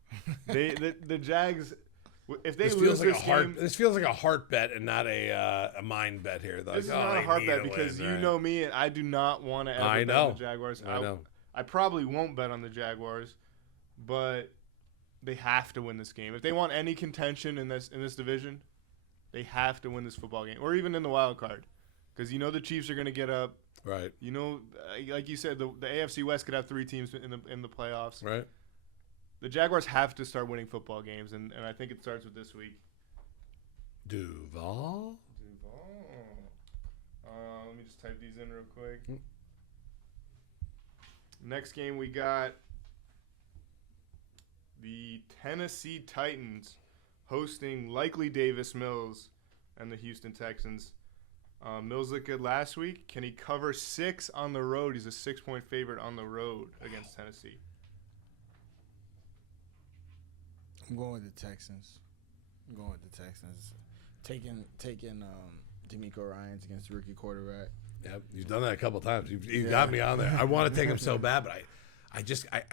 The Jags, if they lose this game, this feels like a heart bet and not a mind bet here. Like, this is not a heart bet because you know me, and I do not want to ever bet on the Jaguars. I know. I probably won't bet on the Jaguars, but they have to win this game. If they want any contention in this division, they have to win this football game, or even in the wild card, because you know the Chiefs are going to get up. Right. You know, like you said, the AFC West could have 3 teams in the playoffs. Right. The Jaguars have to start winning football games, and I think it starts with this week. Duval. Let me just type these in real quick. Next game we got the Tennessee Titans hosting likely Davis Mills and the Houston Texans. Mills looked good last week. Can he cover 6 on the road? He's a 6-point favorite on the road against Tennessee. I'm going with the Texans. Taking D'Amico Ryans against the rookie quarterback. Yep, you've done that a couple times. You got me on there. I want to take him so bad, but I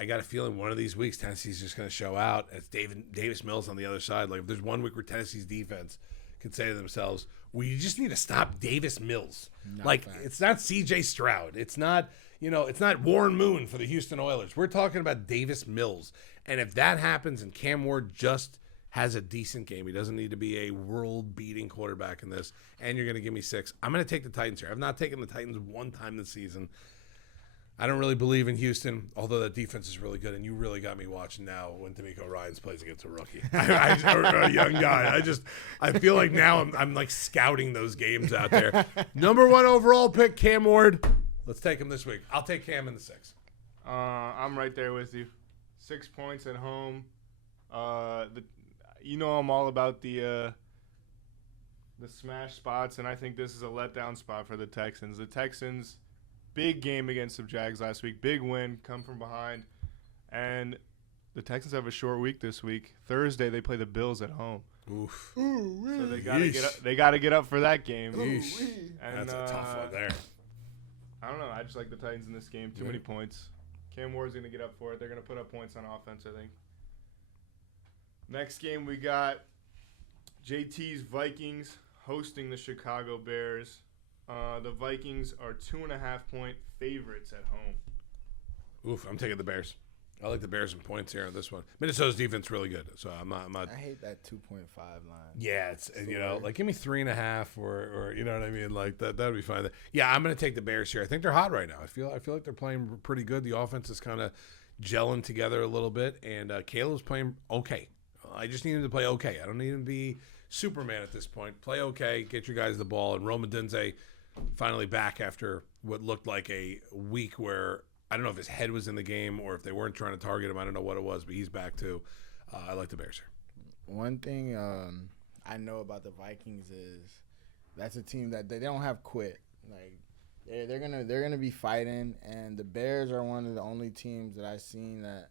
got a feeling one of these weeks Tennessee's just going to show out. It's Davis Mills on the other side. Like if there's 1 week where Tennessee's defense could say to themselves, "We just need to stop Davis Mills." It's not C.J. Stroud. It's not Warren Moon for the Houston Oilers. We're talking about Davis Mills, and if that happens and Cam Ward just has a decent game, he doesn't need to be a world-beating quarterback in this, and you're going to give me 6. I'm going to take the Titans here. I've not taken the Titans one time this season. I don't really believe in Houston, although that defense is really good, and you really got me watching now when D'Amico Ryans plays against a rookie or a young guy. I feel like now I'm like scouting those games out there. Number 1 overall pick, Cam Ward. Let's take him this week. I'll take Cam in the 6. I'm right there with you. 6 points at home. I'm all about the smash spots, and I think this is a letdown spot for the Texans. The Texans, big game against the Jags last week, big win, come from behind, and the Texans have a short week this week. Thursday they play the Bills at home. Oof. So they gotta get up. They gotta get up for that game. And that's a tough one there. I don't know. I just like the Titans in this game. Too many points. Cam Ward's gonna get up for it. They're gonna put up points on offense, I think. Next game we got JT's Vikings hosting the Chicago Bears. The Vikings are 2.5-point favorites at home. Oof, I'm taking the Bears. I like the Bears in points here on this one. Minnesota's defense really good, so I'm not. I hate that 2.5 line. Yeah, it's like give me 3.5 or you know what I mean, like that would be fine. Yeah, I'm gonna take the Bears here. I think they're hot right now. I feel like they're playing pretty good. The offense is kind of gelling together a little bit, and Caleb's playing okay. I just need him to play okay. I don't need him to be Superman at this point. Play okay, get your guys the ball, and Rome Odunze finally back after what looked like a week where I don't know if his head was in the game or if they weren't trying to target him. I don't know what it was, but he's back too. I like the Bears here. One thing I know about the Vikings is that's a team that they don't have quit. Like they're gonna be fighting, and the Bears are one of the only teams that I've seen that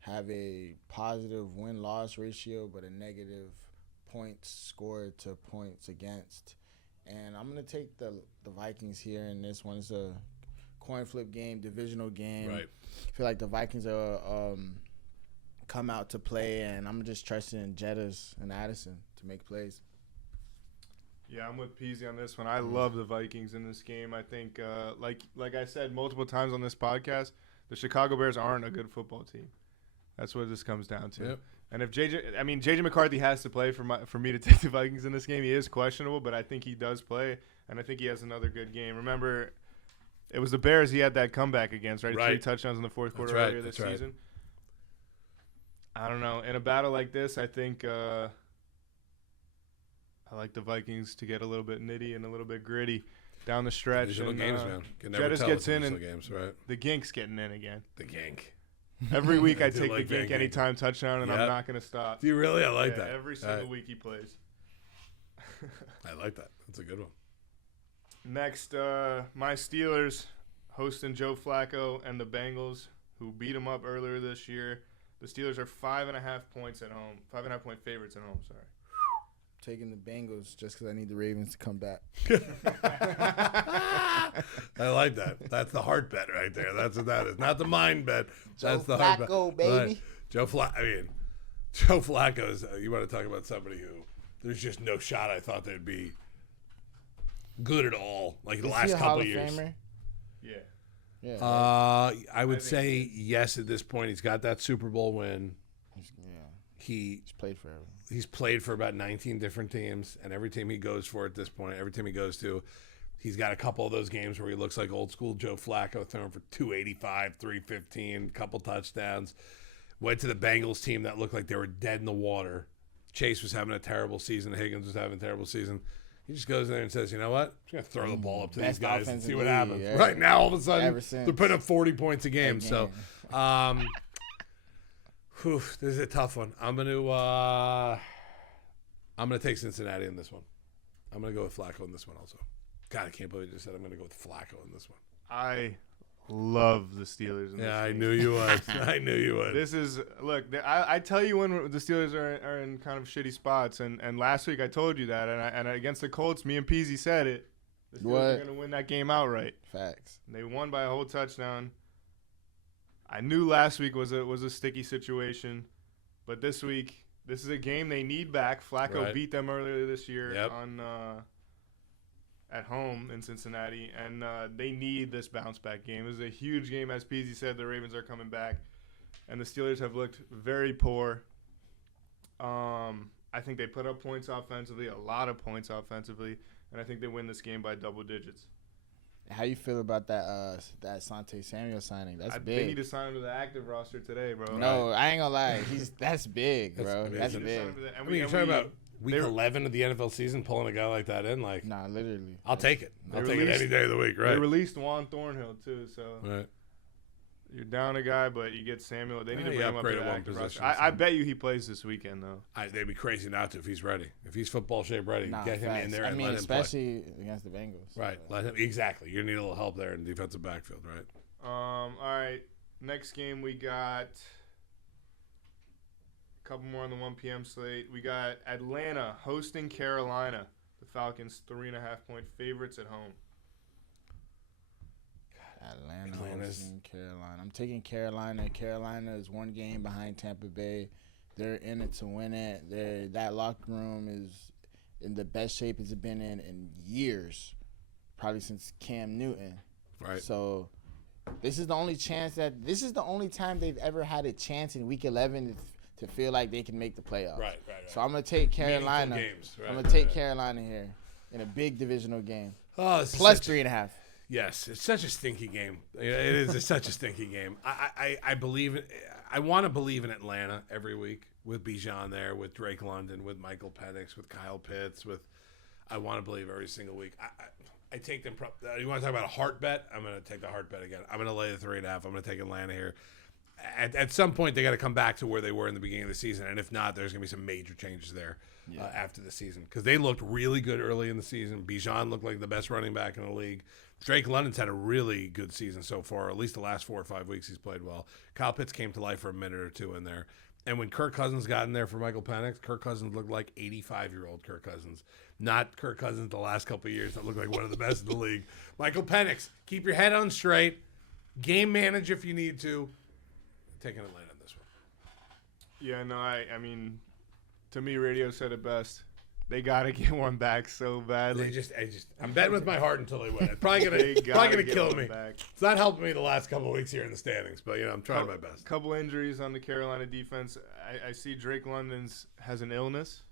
have a positive win-loss ratio but a negative points scored to points against. And I'm going to take the Vikings here in this one. It's a coin flip game, divisional game. Right. I feel like the Vikings are come out to play, and I'm just trusting in Jettas and Addison to make plays. Yeah, I'm with Peezy on this one. I love the Vikings in this game. I think, like I said multiple times on this podcast, the Chicago Bears aren't a good football team. That's what this comes down to. Yep. And if JJ McCarthy has to play for me to take the Vikings in this game. He is questionable, but I think he does play, and I think he has another good game. Remember, it was the Bears he had that comeback against, right? 3 touchdowns in the fourth quarter earlier this season. I don't know. In a battle like this, I think I like the Vikings to get a little bit nitty and a little bit gritty down the stretch. Divisional games, man. Can never Jettas tell gets with in, and games, right? the Gink's getting in again. The Gank. Every week I do take like the Gink that anytime touchdown, and I'm not going to stop. Do you really? I like that. Every single week he plays. I like that. That's a good one. Next, my Steelers hosting Joe Flacco and the Bengals, who beat him up earlier this year. The Steelers are 5.5 points at home. 5.5 point favorites at home, sorry. Taking the Bengals just because I need the Ravens to come back. I like that. That's the heart bet right there. That's what that is. Not the mind bet. That's Joe the heart bet. Flacco, baby. Right. Joe Flacco is, you want to talk about somebody who there's just no shot I thought they'd be good at all, like the last couple of years. Famer? Yeah. I would say yes at this point. He's got that Super Bowl win. He's played forever. He's played for about 19 different teams, and every team he goes for at this point, every team he goes to, he's got a couple of those games where he looks like old school Joe Flacco, throwing for 285, 315, couple touchdowns. Went to the Bengals team that looked like they were dead in the water. Chase was having a terrible season. Higgins was having a terrible season. He just goes in there and says, you know what? I'm just going to throw the ball up to these guys and see what happens. Yeah. Right now, all of a sudden, they're putting up 40 points a game. So, this is a tough one. I'm gonna take Cincinnati in this one. I'm gonna go with Flacco in this one also. God, I can't believe you just said I'm gonna go with Flacco in this one. I love the Steelers in this game. I knew you would. I knew you would. This is I tell you when the Steelers are in kind of shitty spots, and last week I told you that, and against the Colts, me and Peezy said it. The Steelers are gonna win that game outright. Facts. And they won by a whole touchdown. I knew last week was a sticky situation, but this week, this is a game they need back. Flacco beat them earlier this year at home in Cincinnati, and they need this bounce back game. This is a huge game, as Peezy said. The Ravens are coming back, and the Steelers have looked very poor. I think they put up points offensively, a lot of points offensively, and I think they win this game by double digits. How you feel about that Sante Samuel signing? That's big. They need to sign him to the active roster today, bro. No, I ain't gonna lie. That's big, bro. That's big. You're talking about week 11 of the NFL season, pulling a guy like that in, like. Nah, literally. I'll take it. I'll take it any day of the week, right? They released Juan Thornhill too, so. Right. You're down a guy, but you get Samuel. They need to He bring him up to upgraded the one active position, roster. I bet you he plays this weekend, though. They'd be crazy not to if he's ready. If he's football shape ready, Nah, get him in there and let him especially against the Bengals. Right. Let him exactly. You need a little help there in defensive backfield, right? All right. Next game we got a couple more on the 1 p.m. slate. We got Atlanta hosting Carolina. The Falcons 3.5-point favorites at home. Atlanta's in Carolina. I'm taking Carolina. Carolina is one game behind Tampa Bay. They're in it to win it. That locker room is in the best shape it's been in years, probably since Cam Newton. Right. So this is the only time they've ever had a chance in Week 11 to feel like they can make the playoffs. Right. So I'm gonna take Carolina. Games, right, I'm gonna take Carolina here in a big divisional game. Oh, plus 3.5. Yes, it's such a stinky game. It is such a stinky game. I believe it. I want to believe in Atlanta every week with Bijan there, with Drake London, with Michael Penix, with Kyle Pitts. I want to believe every single week. I take them. You want to talk about a heart bet? I'm going to take the heart bet again. I'm going to lay the 3.5. I'm going to take Atlanta here. At some point, they got to come back to where they were in the beginning of the season, and if not, there's going to be some major changes there after the season because they looked really good early in the season. Bijan looked like the best running back in the league. Drake London's had a really good season so far. At least the last 4 or 5 weeks, he's played well. Kyle Pitts came to life for a minute or two in there. And when Kirk Cousins got in there for Michael Penix, Kirk Cousins looked like 85-year-old Kirk Cousins. Not Kirk Cousins the last couple of years that looked like one of the best in the league. Michael Penix, keep your head on straight. Game manage if you need to. Taking Atlanta in this one. Yeah, no, I mean, to me, radio said it best. They gotta get one back so badly. I'm betting with my heart until they win. It's probably gonna kill me. Back. It's not helping me the last couple of weeks here in the standings, but I'm trying my best. Couple injuries on the Carolina defense. I see Drake London's has an illness.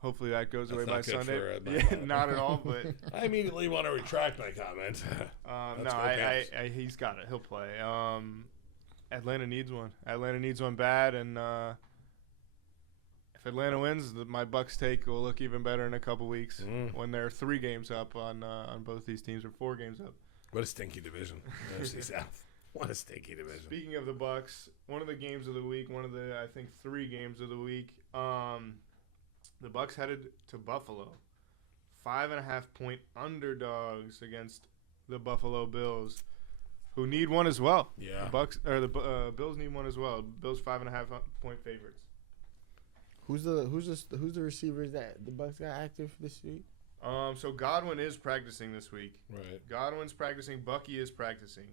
Hopefully that goes away by Sunday. Not at all. But I immediately want to retract my comment. He's got it. He'll play. Atlanta needs one. Atlanta needs one bad, and if Atlanta wins, my Bucks take will look even better in a couple weeks when they're 3 games up on both these teams, or 4 games up. What a stinky division, NFC South. What a stinky division. Speaking of the Bucks, one of the games of the week, one of the 3 games of the week, the Bucks headed to Buffalo, 5.5-point underdogs against the Buffalo Bills, who need one as well. Yeah, the Bills need one as well. Bills 5.5-point favorites. Who's the receivers that the Bucks got active this week? So Godwin is practicing this week. Right. Godwin's practicing. Bucky is practicing.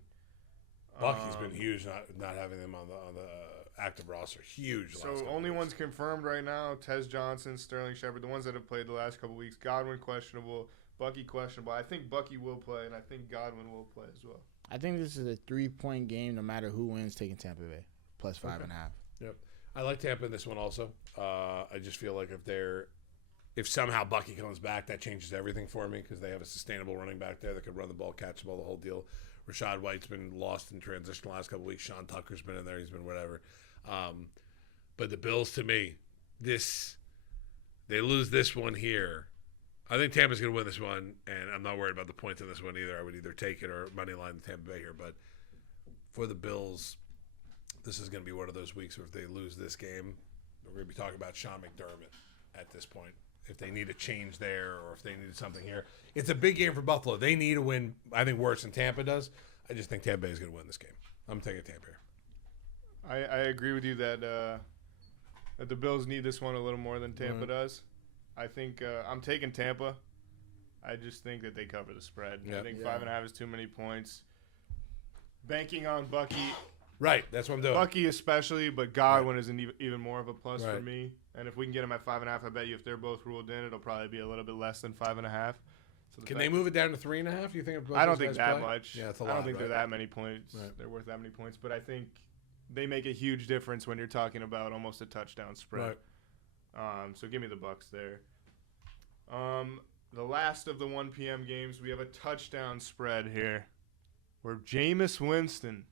Bucky's been huge, not having them on the active roster. Huge. So only ones confirmed right now: Tez Johnson, Sterling Shepard, the ones that have played the last couple weeks. Godwin questionable. Bucky questionable. I think Bucky will play, and I think Godwin will play as well. I think this is a 3-point game, no matter who wins, taking Tampa Bay plus 5.5. Yep. I like Tampa in this one also. I just feel like if somehow Bucky comes back, that changes everything for me because they have a sustainable running back there that could run the ball, catch the ball, the whole deal. Rashad White's been lost in transition the last couple of weeks. Sean Tucker's been in there. He's been whatever. But the Bills, to me, they lose this one here. I think Tampa's going to win this one, and I'm not worried about the points in this one either. I would either take it or money line the Tampa Bay here. But for the Bills, this is going to be one of those weeks where if they lose this game, we're going to be talking about Sean McDermott at this point. If they need a change there or if they needed something here. It's a big game for Buffalo. They need to win, I think, worse than Tampa does. I just think Tampa Bay is going to win this game. I'm taking Tampa here. I agree with you that the Bills need this one a little more than Tampa does. I think I'm taking Tampa. I just think that they cover the spread. Yep. I think 5.5 is too many points. Banking on Bucky. Right, that's what I'm doing. Bucky especially, but Godwin is even more of a plus for me. And if we can get him at 5.5, I bet you if they're both ruled in, it'll probably be a little bit less than 5.5. So can they move it down to 3.5? You think? I don't think that much. Yeah, it's a lot. I don't think they're that many points. Right. They're worth that many points, but I think they make a huge difference when you're talking about almost a touchdown spread. Right. So give me the Bucks there. the last of the 1 p.m. games, we have a touchdown spread here where Jameis Winston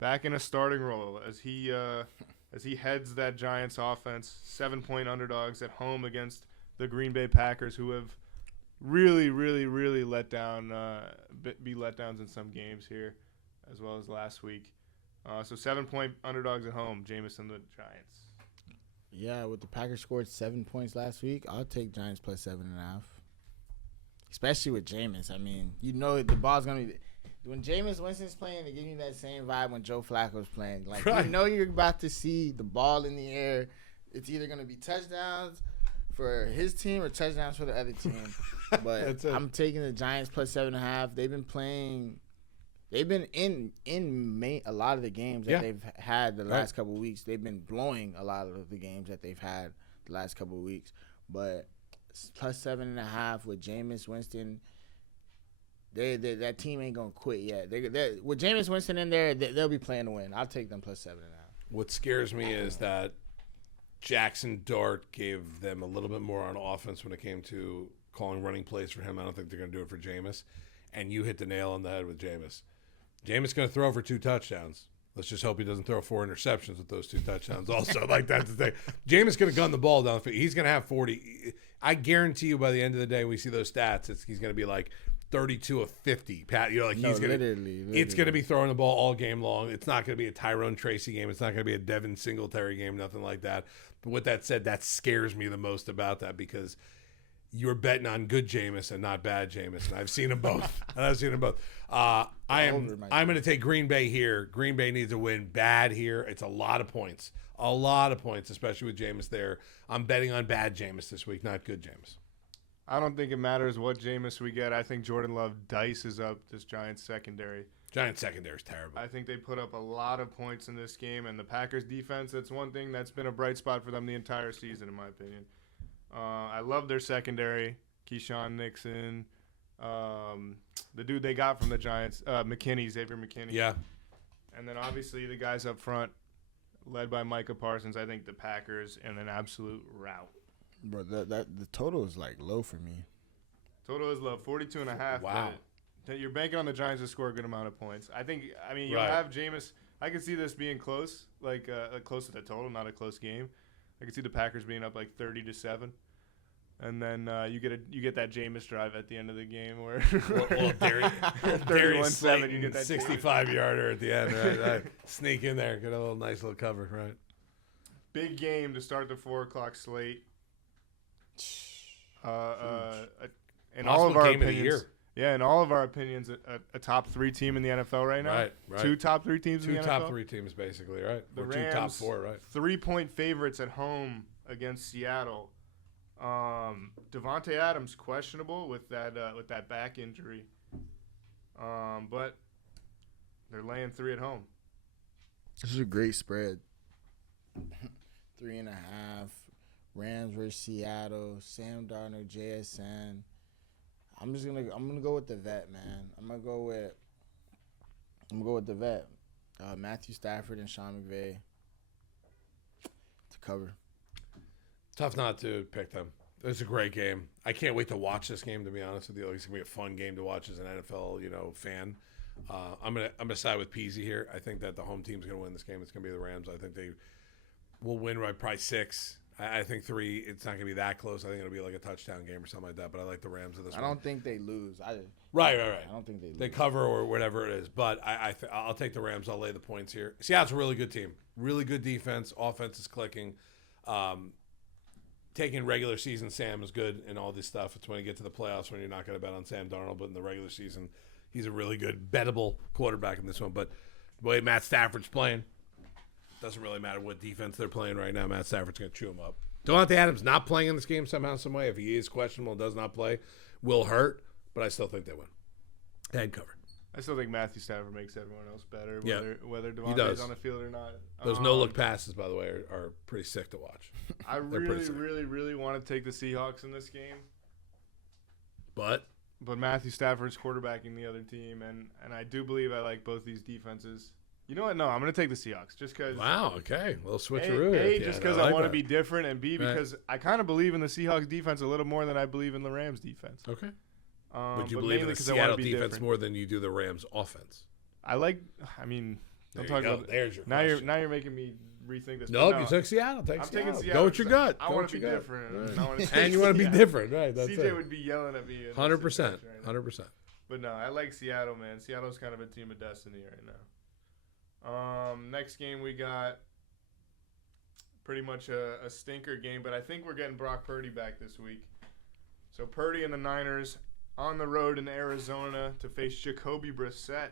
back in a starting role as he heads that Giants offense. 7-point underdogs at home against the Green Bay Packers, who have really, really, really let down, be letdowns in some games here, as well as last week. So 7-point underdogs at home, Jameis and the Giants. Yeah, with the Packers scored 7 points last week, I'll take Giants plus 7.5. Especially with Jameis. I mean, you know the ball's gonna be. When Jameis Winston's playing, they give you that same vibe when Joe Flacco's playing. Like, right. You know you're about to see the ball in the air. It's either going to be touchdowns for his team or touchdowns for the other team. But I'm taking the Giants plus 7.5. They've been playing. They've been in a lot of the games that they've had the last couple of weeks. They've been blowing a lot of the games that they've had the last couple of weeks. But plus 7.5 with Jameis Winston. That team ain't gonna quit yet. With Jameis Winston in there, they'll be playing to win. I'll take them plus 7.5. What scares me is that Jackson Dart gave them a little bit more on offense when it came to calling running plays for him. I don't think they're gonna do it for Jameis. And you hit the nail on the head with Jameis. Jameis gonna throw for 2 touchdowns. Let's just hope he doesn't throw 4 interceptions with those 2 touchdowns. Also, like that's the thing. Jameis gonna gun the ball down the field. He's gonna have 40. I guarantee you, by the end of the day, we see those stats. He's gonna be like 32 of 50. Pat, you know, like he's gonna. Literally. It's gonna be throwing the ball all game long. It's not gonna be a Tyrone Tracy game. It's not gonna be a Devin Singletary game. Nothing like that. But with that said, that scares me the most about that because you're betting on good Jameis and not bad Jameis, and I've seen them both. I'm gonna take Green Bay here. Green Bay needs a win bad here. It's a lot of points, especially with Jameis there. I'm betting on bad Jameis this week, not good Jameis. I don't think it matters what Jameis we get. I think Jordan Love dices up this Giants secondary. Giants secondary is terrible. I think they put up a lot of points in this game, and the Packers defense, that's one thing that's been a bright spot for them the entire season, in my opinion. I love their secondary. Keyshawn Nixon, the dude they got from the Giants, Xavier McKinney. Yeah. And then obviously the guys up front, led by Micah Parsons. I think the Packers in an absolute rout. Bro, the total is like low for me. Total is low, 42.5. Wow. You're banking on the Giants to score a good amount of points. You'll have Jameis. I can see this being close, like close to the total, not a close game. I can see the Packers being up like 30-7, and then you get that Jameis drive at the end of the game where 31-7, you get that 65-yarder at the end, right? Sneak in there, get a nice little cover, right? Big game to start the 4:00 slate. In all of our opinions, in all of our opinions, a top 3 team in the NFL right now. Right. 2 top 3 teams in the NFL. 2 top 3 teams, basically, right? The Rams, 2 top 4, right? 3-point favorites at home against Seattle. Devontae Adams questionable with that back injury, but they're laying 3 at home. This is a great spread. 3.5. Rams versus Seattle. Sam Darnold, JSN. I'm gonna go with the vet, man. I'm gonna go with the vet. Matthew Stafford and Sean McVay to cover. Tough not to pick them. It's a great game. I can't wait to watch this game, to be honest with you. It's gonna be a fun game to watch as an NFL, fan. I'm gonna side with Peezy here. I think that the home team's gonna win this game. It's gonna be the Rams. I think they will win by probably 6. I think 3. It's not gonna be that close. I think it'll be like a touchdown game or something like that. But I like the Rams of this. I don't think they lose. Right. I don't think they lose. They cover or whatever it is. But I'll take the Rams. I'll lay the points here. Seattle's a really good team. Really good defense. Offense is clicking. Taking regular season Sam is good and all this stuff. It's when you get to the playoffs when you're not going to bet on Sam Darnold. But in the regular season, he's a really good, bettable quarterback in this one. But the way Matt Stafford's playing, doesn't really matter what defense they're playing right now. Matt Stafford's going to chew him up. Devontae Adams not playing in this game somehow, some way. If he is questionable and does not play, will hurt. But I still think they win. Head cover. I still think Matthew Stafford makes everyone else better, whether Devontae's on the field or not. Those no-look passes, by the way, are pretty sick to watch. I really want to take the Seahawks in this game. But Matthew Stafford's quarterbacking the other team, and I do believe I like both these defenses. You know what? No, I'm going to take the Seahawks just because. Wow, okay. A little switcheroo. A, just because I want to that. be different, and B, because I kind of believe in the Seahawks defense a little more than I believe in the Rams defense. Okay. Would you but believe in mainly the 'cause I wanna Seattle be defense different. more than you do the Rams offense? Don't talk about There's your now. question. You're making me rethink this. Nope, but no, you took Seattle. I'm taking Seattle. Go with your gut. I want to be different. Right. And you want to be different, right? That's CJ it. would be yelling at me. 100%. 100%. But no, I like Seattle, man. Seattle's kind of a team of destiny right now. Next game we got pretty much a stinker game, but I think we're getting Brock Purdy back this week. So Purdy and the Niners on the road in Arizona to face Jacoby Brissett.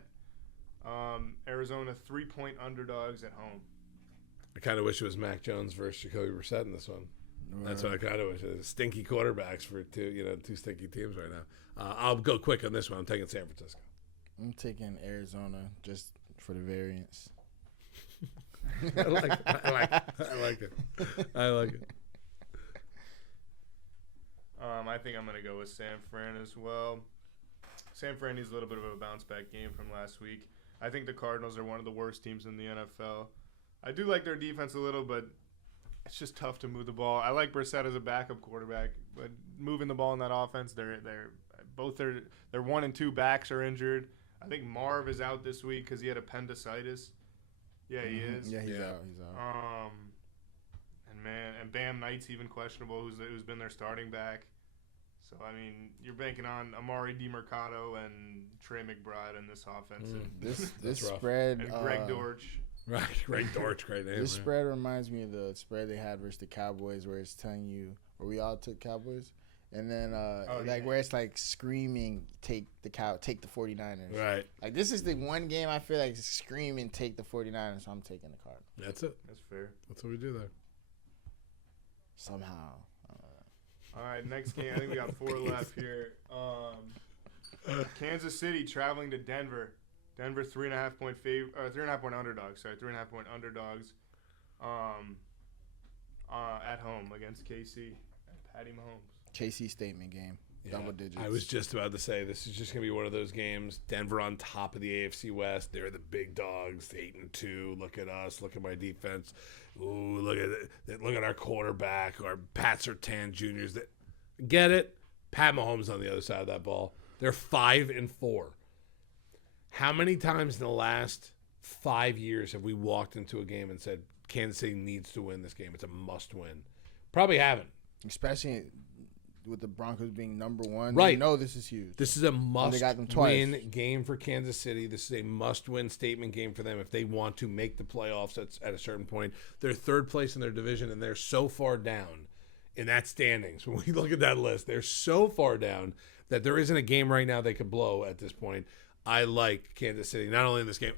Arizona 3-point underdogs at home. I kind of wish it was Mac Jones versus Jacoby Brissett in this one. That's what I kind of wish. Stinky quarterbacks for two stinky teams right now. I'll go quick on this one. I'm taking San Francisco. I'm taking Arizona just for the variance. I like it. I like it. I think I'm going to go with San Fran as well. San Fran needs a little bit of a bounce back game from last week. I think the Cardinals are one of the worst teams in the NFL. I do like their defense a little, but it's just tough to move the ball. I like Brissett as a backup quarterback, but moving the ball in that offense, they're both their 1 and 2 backs are injured. I think Marv is out this week because he had appendicitis. Yeah, he is. Yeah, he's out. He's out. And Bam Knight's even questionable, who's been their starting back. So I mean, you're banking on Amari DiMercato and Trey McBride in this offense. This spread and Greg Dortch. Right, Greg Dortch, great name. This spread reminds me of the spread they had versus the Cowboys, where it's telling you, or we all took Cowboys, and then where it's like screaming, take the 49ers. Right. Like this is the one game I feel like screaming, take the 49ers. So I'm taking the Cardinals. That's it. That's fair. That's what we do there. Somehow. All right, next game. I think we got 4 left here. Kansas City traveling to Denver. Denver 3.5 point 3.5 point underdogs. Sorry, 3.5 point underdogs. At home against KC. Patty Mahomes. KC statement game. Yeah, Double digits. I was just about to say this is just gonna be one of those games. Denver on top of the AFC West. They're the big dogs, 8-2. Look at us. Look at my defense. Ooh, look at it. Look at our quarterback. Our Pat Surtain Juniors. That get it. Pat Mahomes on the other side of that ball. They're 5-4. How many times in the last 5 years have we walked into a game and said Kansas City needs to win this game? It's a must-win. Probably haven't. Especially with the Broncos being number 1. Right. You know this is huge. This is a must-win game for Kansas City. This is a must-win statement game for them if they want to make the playoffs at a certain point. They're third place in their division, and they're so far down in that standings. When we look at that list, they're so far down that there isn't a game right now they could blow at this point. I like Kansas City, not only in this game.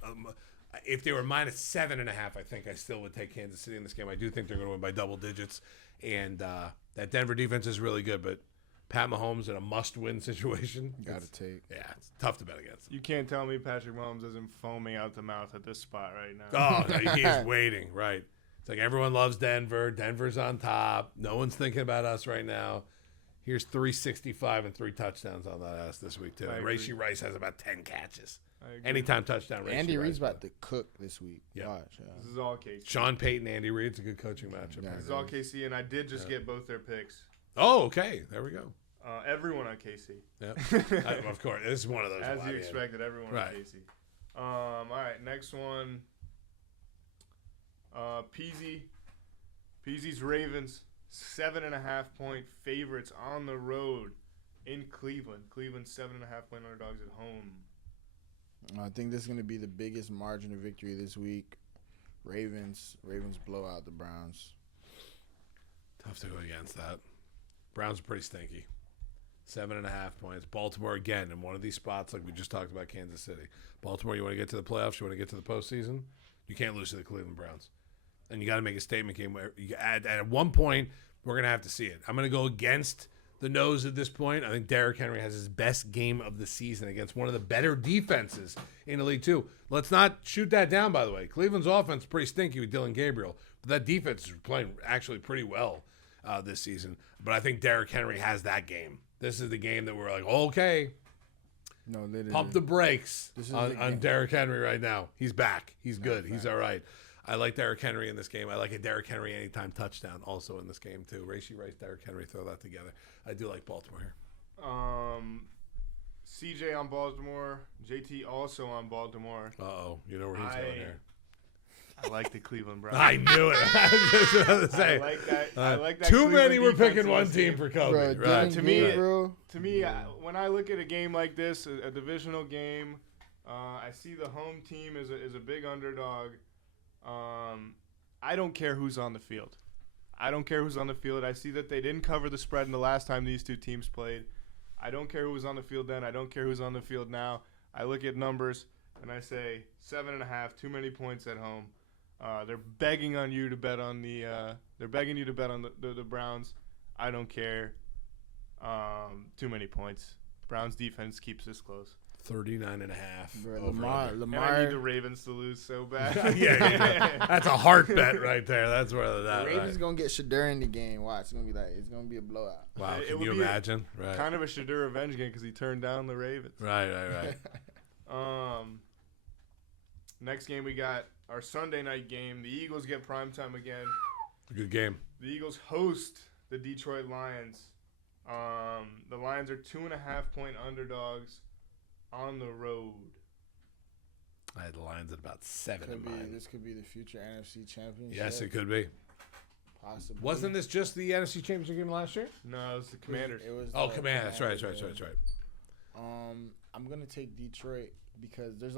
If they were -7.5, I think I still would take Kansas City in this game. I do think they're going to win by double digits. And that Denver defense is really good, but Pat Mahomes in a must-win situation. Got to take. Yeah, it's tough to bet against. You can't tell me Patrick Mahomes isn't foaming out the mouth at this spot right now. Oh, no, he's waiting, right. It's like everyone loves Denver. Denver's on top. No one's thinking about us right now. Here's 365 and 3 touchdowns on that ass this week, too. And Rashee Rice has about 10 catches. Anytime touchdown, Rashee Andy Rice, Reid's about to cook this week. Yeah. Watch. This is all KC. Sean Payton, Andy Reid's a good coaching matchup. Yeah. This is all KC, and I did just get both their picks. Oh, okay. There we go. Everyone on KC. Yeah. Of course. This is one of those. As you expected, everyone on KC. All right, next one. Peezy's Ravens, 7.5 point favorites on the road in Cleveland. Cleveland 7.5 point underdogs at home. I think this is going to be the biggest margin of victory this week. Ravens blow out the Browns. Tough to go against that. Browns are pretty stinky. 7.5 points. Baltimore again in one of these spots like we just talked about Kansas City. Baltimore, you want to get to the playoffs? You want to get to the postseason? You can't lose to the Cleveland Browns. And you got to make a statement game where you at one point we're going to have to see it. I'm going to go against the nose at this point. I think Derrick Henry has his best game of the season against one of the better defenses in the league too. Let's not shoot that down, by the way. Cleveland's offense is pretty stinky with Dylan Gabriel, but that defense is playing actually pretty well this season. But I think Derrick Henry has that game. This is the game that we're like, okay, No, literally. Pump the brakes This is on the game. Derrick Henry right now. He's back. He's good. He's fact. all right. I like Derrick Henry in this game. I like a Derrick Henry anytime touchdown also in this game too. Racy Rice, Derrick Henry, throw that together. I do like Baltimore here. CJ on Baltimore. JT also on Baltimore. Uh-oh. You know where he's going here. I like the Cleveland Browns. I knew it. I was just about to say. I like that. I like that. Too Cleveland many were defense picking in one this team game. for Kobe. Bro, right. To me, bro. when I look at a game like this, a divisional game, I see the home team is a big underdog. I don't care who's on the field. I see that they didn't cover the spread in the last time these two teams played. I don't care who was on the field then. I don't care who's on the field now. I look at numbers and I say 7.5, too many points at home. They're begging on you to bet on the Browns. I don't care. Too many points. Browns defense keeps this close. 39.5. Bro, over. And I need the Ravens to lose so bad. yeah. That's a heart bet right there. That's where they're The at. Ravens Right. gonna get Shadur in the game. Watch, it's gonna be a blowout. Wow, It can would you be imagine? Right. Kind of a Shadur revenge game because he turned down the Ravens. Right. Next game we got our Sunday night game. The Eagles get primetime again. Good game. The Eagles host the Detroit Lions. The Lions are 2.5-point underdogs on the road. I had the Lions at about 7 in mine. This could be the future NFC Championship. Yes, it could be. Possibly. Wasn't this just the NFC Championship game last year? No, it was the Commanders. It was Oh, the Command. That's right. Commanders, yeah. I'm gonna take Detroit because there's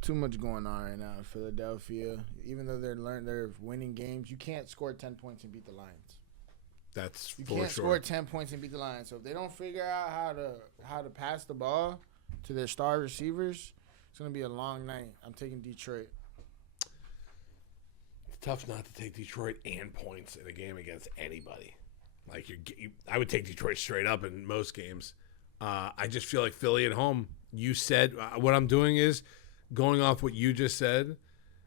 too much going on right now in Philadelphia. Even though they're winning games, you can't score 10 points and beat the Lions. That's You for can't sure. score 10 points and beat the Lions. So if they don't figure out how to pass the ball to their star receivers, it's gonna be a long night. I'm taking Detroit. It's tough not to take Detroit and points in a game against anybody. Like I would take Detroit straight up in most games. I just feel like Philly at home. You said what I'm doing is going off what you just said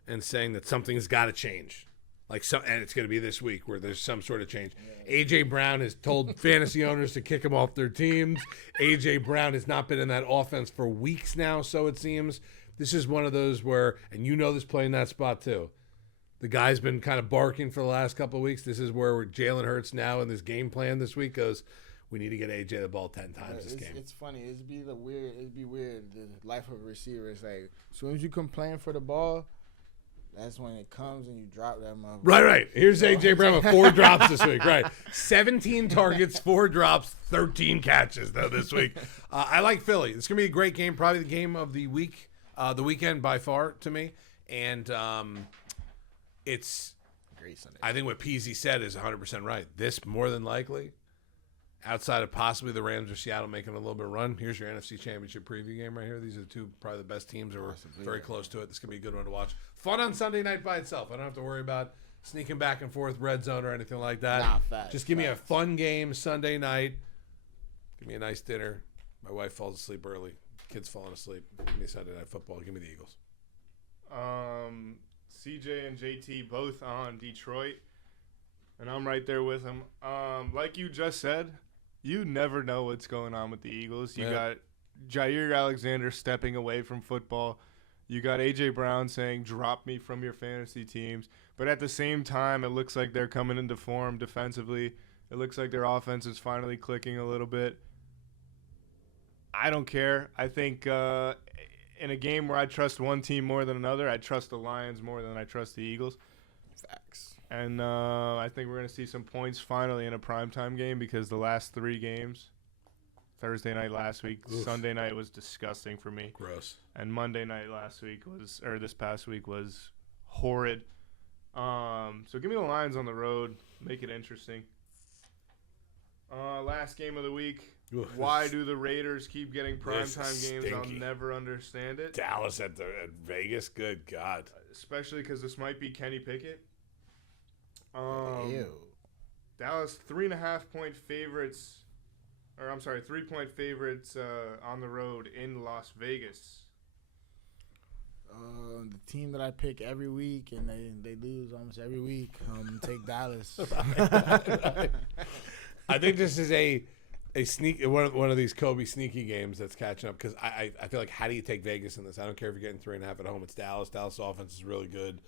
and saying that something's got to change. And it's going to be this week where there's some sort of change. A.J. Brown has told fantasy owners to kick him off their teams. A.J. Brown has not been in that offense for weeks now, so it seems. This is one of those where, and you know this playing that spot too, the guy's been kind of barking for the last couple of weeks. This is where Jalen Hurts now in this game plan this week goes, we need to get A.J. the ball 10 times this game. It's funny. It'd be weird, the life of a receiver. It's like, as soon as you come playing for the ball, that's when it comes and you drop that motherfucker. Right. Here's A.J. Brown with 4 drops this week. Right. 17 targets, 4 drops, 13 catches, though, this week. I like Philly. It's going to be a great game, probably the game of the week, the weekend by far to me. And it's Great Sunday. I think what Peezy said is 100% right. This, more than likely, outside of possibly the Rams or Seattle making a little bit of run, here's your NFC Championship preview game right here. These are probably the best teams, or very close to it. This is going to be a good one to watch. Fun on Sunday night by itself. I don't have to worry about sneaking back and forth red zone or anything like that. Nah, facts, just give me a fun game Sunday night. Give me a nice dinner. My wife falls asleep early. Kids falling asleep. Give me Sunday night football. Give me the Eagles. CJ and JT both on Detroit, and I'm right there with them. Like you just said, you never know what's going on with the Eagles. You got Jair Alexander stepping away from football. You got A.J. Brown saying, drop me from your fantasy teams. But at the same time, it looks like they're coming into form defensively. It looks like their offense is finally clicking a little bit. I don't care. I think in a game where I trust one team more than another, I trust the Lions more than I trust the Eagles. Facts. And I think we're going to see some points finally in a primetime game because the last 3 games, Thursday night last week, Sunday night was disgusting for me. Gross. And Monday night this past week was horrid. So give me the Lions on the road. Make it interesting. Last game of the week. Oof. Why do the Raiders keep getting primetime games? I'll Stinky. never understand it. Dallas at Vegas? Good God. Especially because this might be Kenny Pickett. Ew. Dallas 3.5-point favorites. 3-point favorites on the road in Las Vegas. The team that I pick every week and they lose almost every week. Take Dallas. I think this is one of these Kobe sneaky games that's catching up because I feel like how do you take Vegas in this? I don't care if you're getting 3.5 at home. It's Dallas. Dallas offense is really good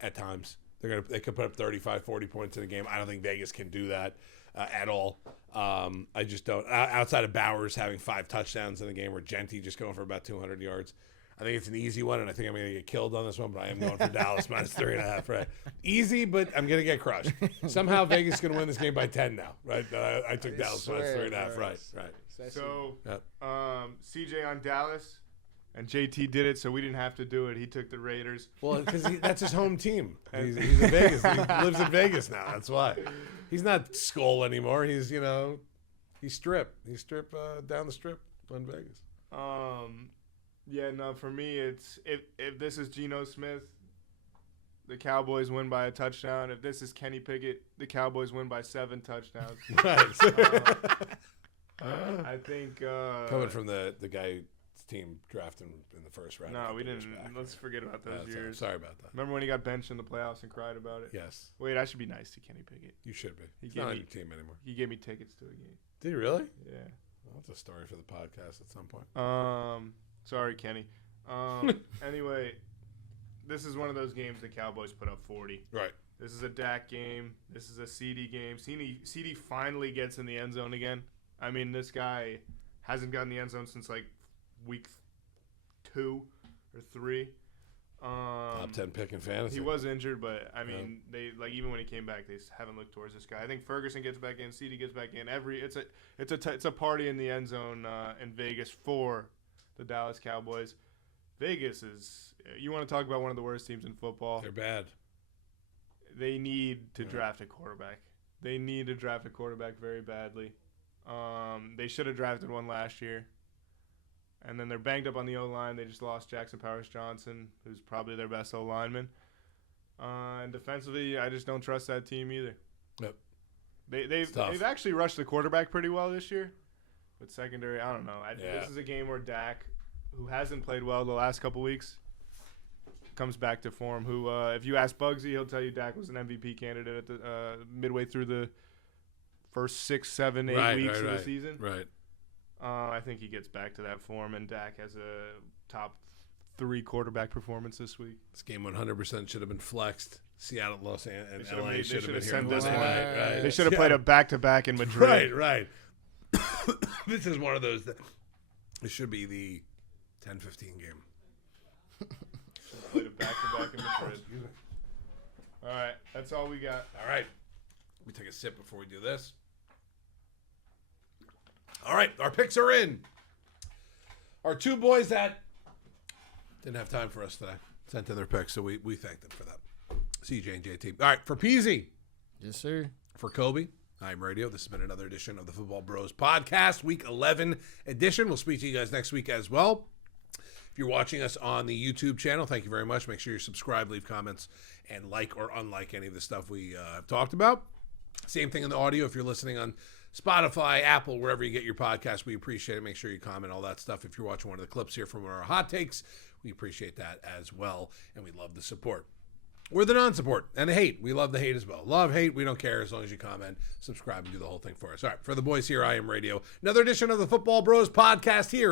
at times. They could put up 35, 40 points in a game. I don't think Vegas can do that at all. I just don't. Outside of Bowers having 5 touchdowns in the game, or Genty just going for about 200 yards. I think it's an easy one, and I think I'm going to get killed on this one, but I am going for Dallas minus 3.5. Right, easy, but I'm going to get crushed. Somehow Vegas is going to win this game by 10 now. Right, I took Dallas minus 3.5. Right. So, CJ on Dallas, and JT did it, so we didn't have to do it. He took the Raiders. Well, because that's his home team. He's in Vegas. He lives in Vegas now. That's why. He's not Skull anymore. He's he's Strip. He's Strip down the Strip in Vegas. Yeah, no, for me, it's if this is Geno Smith, the Cowboys win by a touchdown. If this is Kenny Pickett, the Cowboys win by 7 touchdowns. Right. I think coming from the guy's team drafting in the first round. No, we didn't. Let's forget about those years. Sorry about that. Remember when he got benched in the playoffs and cried about it? Yes. Wait, I should be nice to Kenny Pickett. You should be. He He's gave not me on your team anymore. He gave me tickets to a game. Did he really? Yeah. Well, that's a story for the podcast at some point. Sorry, Kenny. Anyway, this is one of those games the Cowboys put up 40. Right. This is a Dak game. This is a CD game. CD finally gets in the end zone again. I mean, this guy hasn't gotten the end zone since like week 2 or 3. Top 10 pick in fantasy. He was injured, but I mean, they like even when he came back, they haven't looked towards this guy. I think Ferguson gets back in, CD gets back in. It's a party in the end zone in Vegas for the Dallas Cowboys. Vegas is. You want to talk about one of the worst teams in football? They're bad. They need to draft a quarterback. They need to draft a quarterback very badly. They should have drafted one last year. And then they're banged up on the O-line. They just lost Jackson Powers-Johnson, who's probably their best O-lineman. And defensively, I just don't trust that team either. Yep. They've actually rushed the quarterback pretty well this year. But secondary, I don't know. This is a game where Dak, who hasn't played well the last couple weeks, comes back to form. Who, if you ask Bugsy, he'll tell you Dak was an MVP candidate at the midway through the first 6, 7, 8 weeks of the season. Right. I think he gets back to that form, and Dak has a top 3 quarterback performance this week. This game 100% should have been flexed. Seattle, Los Angeles, and LA should have been sent here. this one. Right. They should have played a back-to-back in Madrid. Right. This is one of those that it should be the 10-15 game. Played a back-to-back in Madrid. All right, that's all we got. All right. Let me take a sip before we do this. All right, our picks are in. Our 2 boys that didn't have time for us today sent in their picks, so we thank them for that. CJ and JT. All right, for Peezy. Yes, sir. For Kobe, I'm Radio. This has been another edition of the Football Bros Podcast, Week 11 edition. We'll speak to you guys next week as well. If you're watching us on the YouTube channel, thank you very much. Make sure you're subscribed, leave comments, and like or unlike any of the stuff we have talked about. Same thing in the audio. If you're listening on Spotify, Apple, wherever you get your podcast, we appreciate it. Make sure you comment, all that stuff. If you're watching one of the clips here from our hot takes, we appreciate that as well, and we love the support. Or the non-support and the hate. We love the hate as well. Love, hate, we don't care as long as you comment, subscribe, and do the whole thing for us. All right, for the boys here, I am Radio. Another edition of the Football Bros Podcast here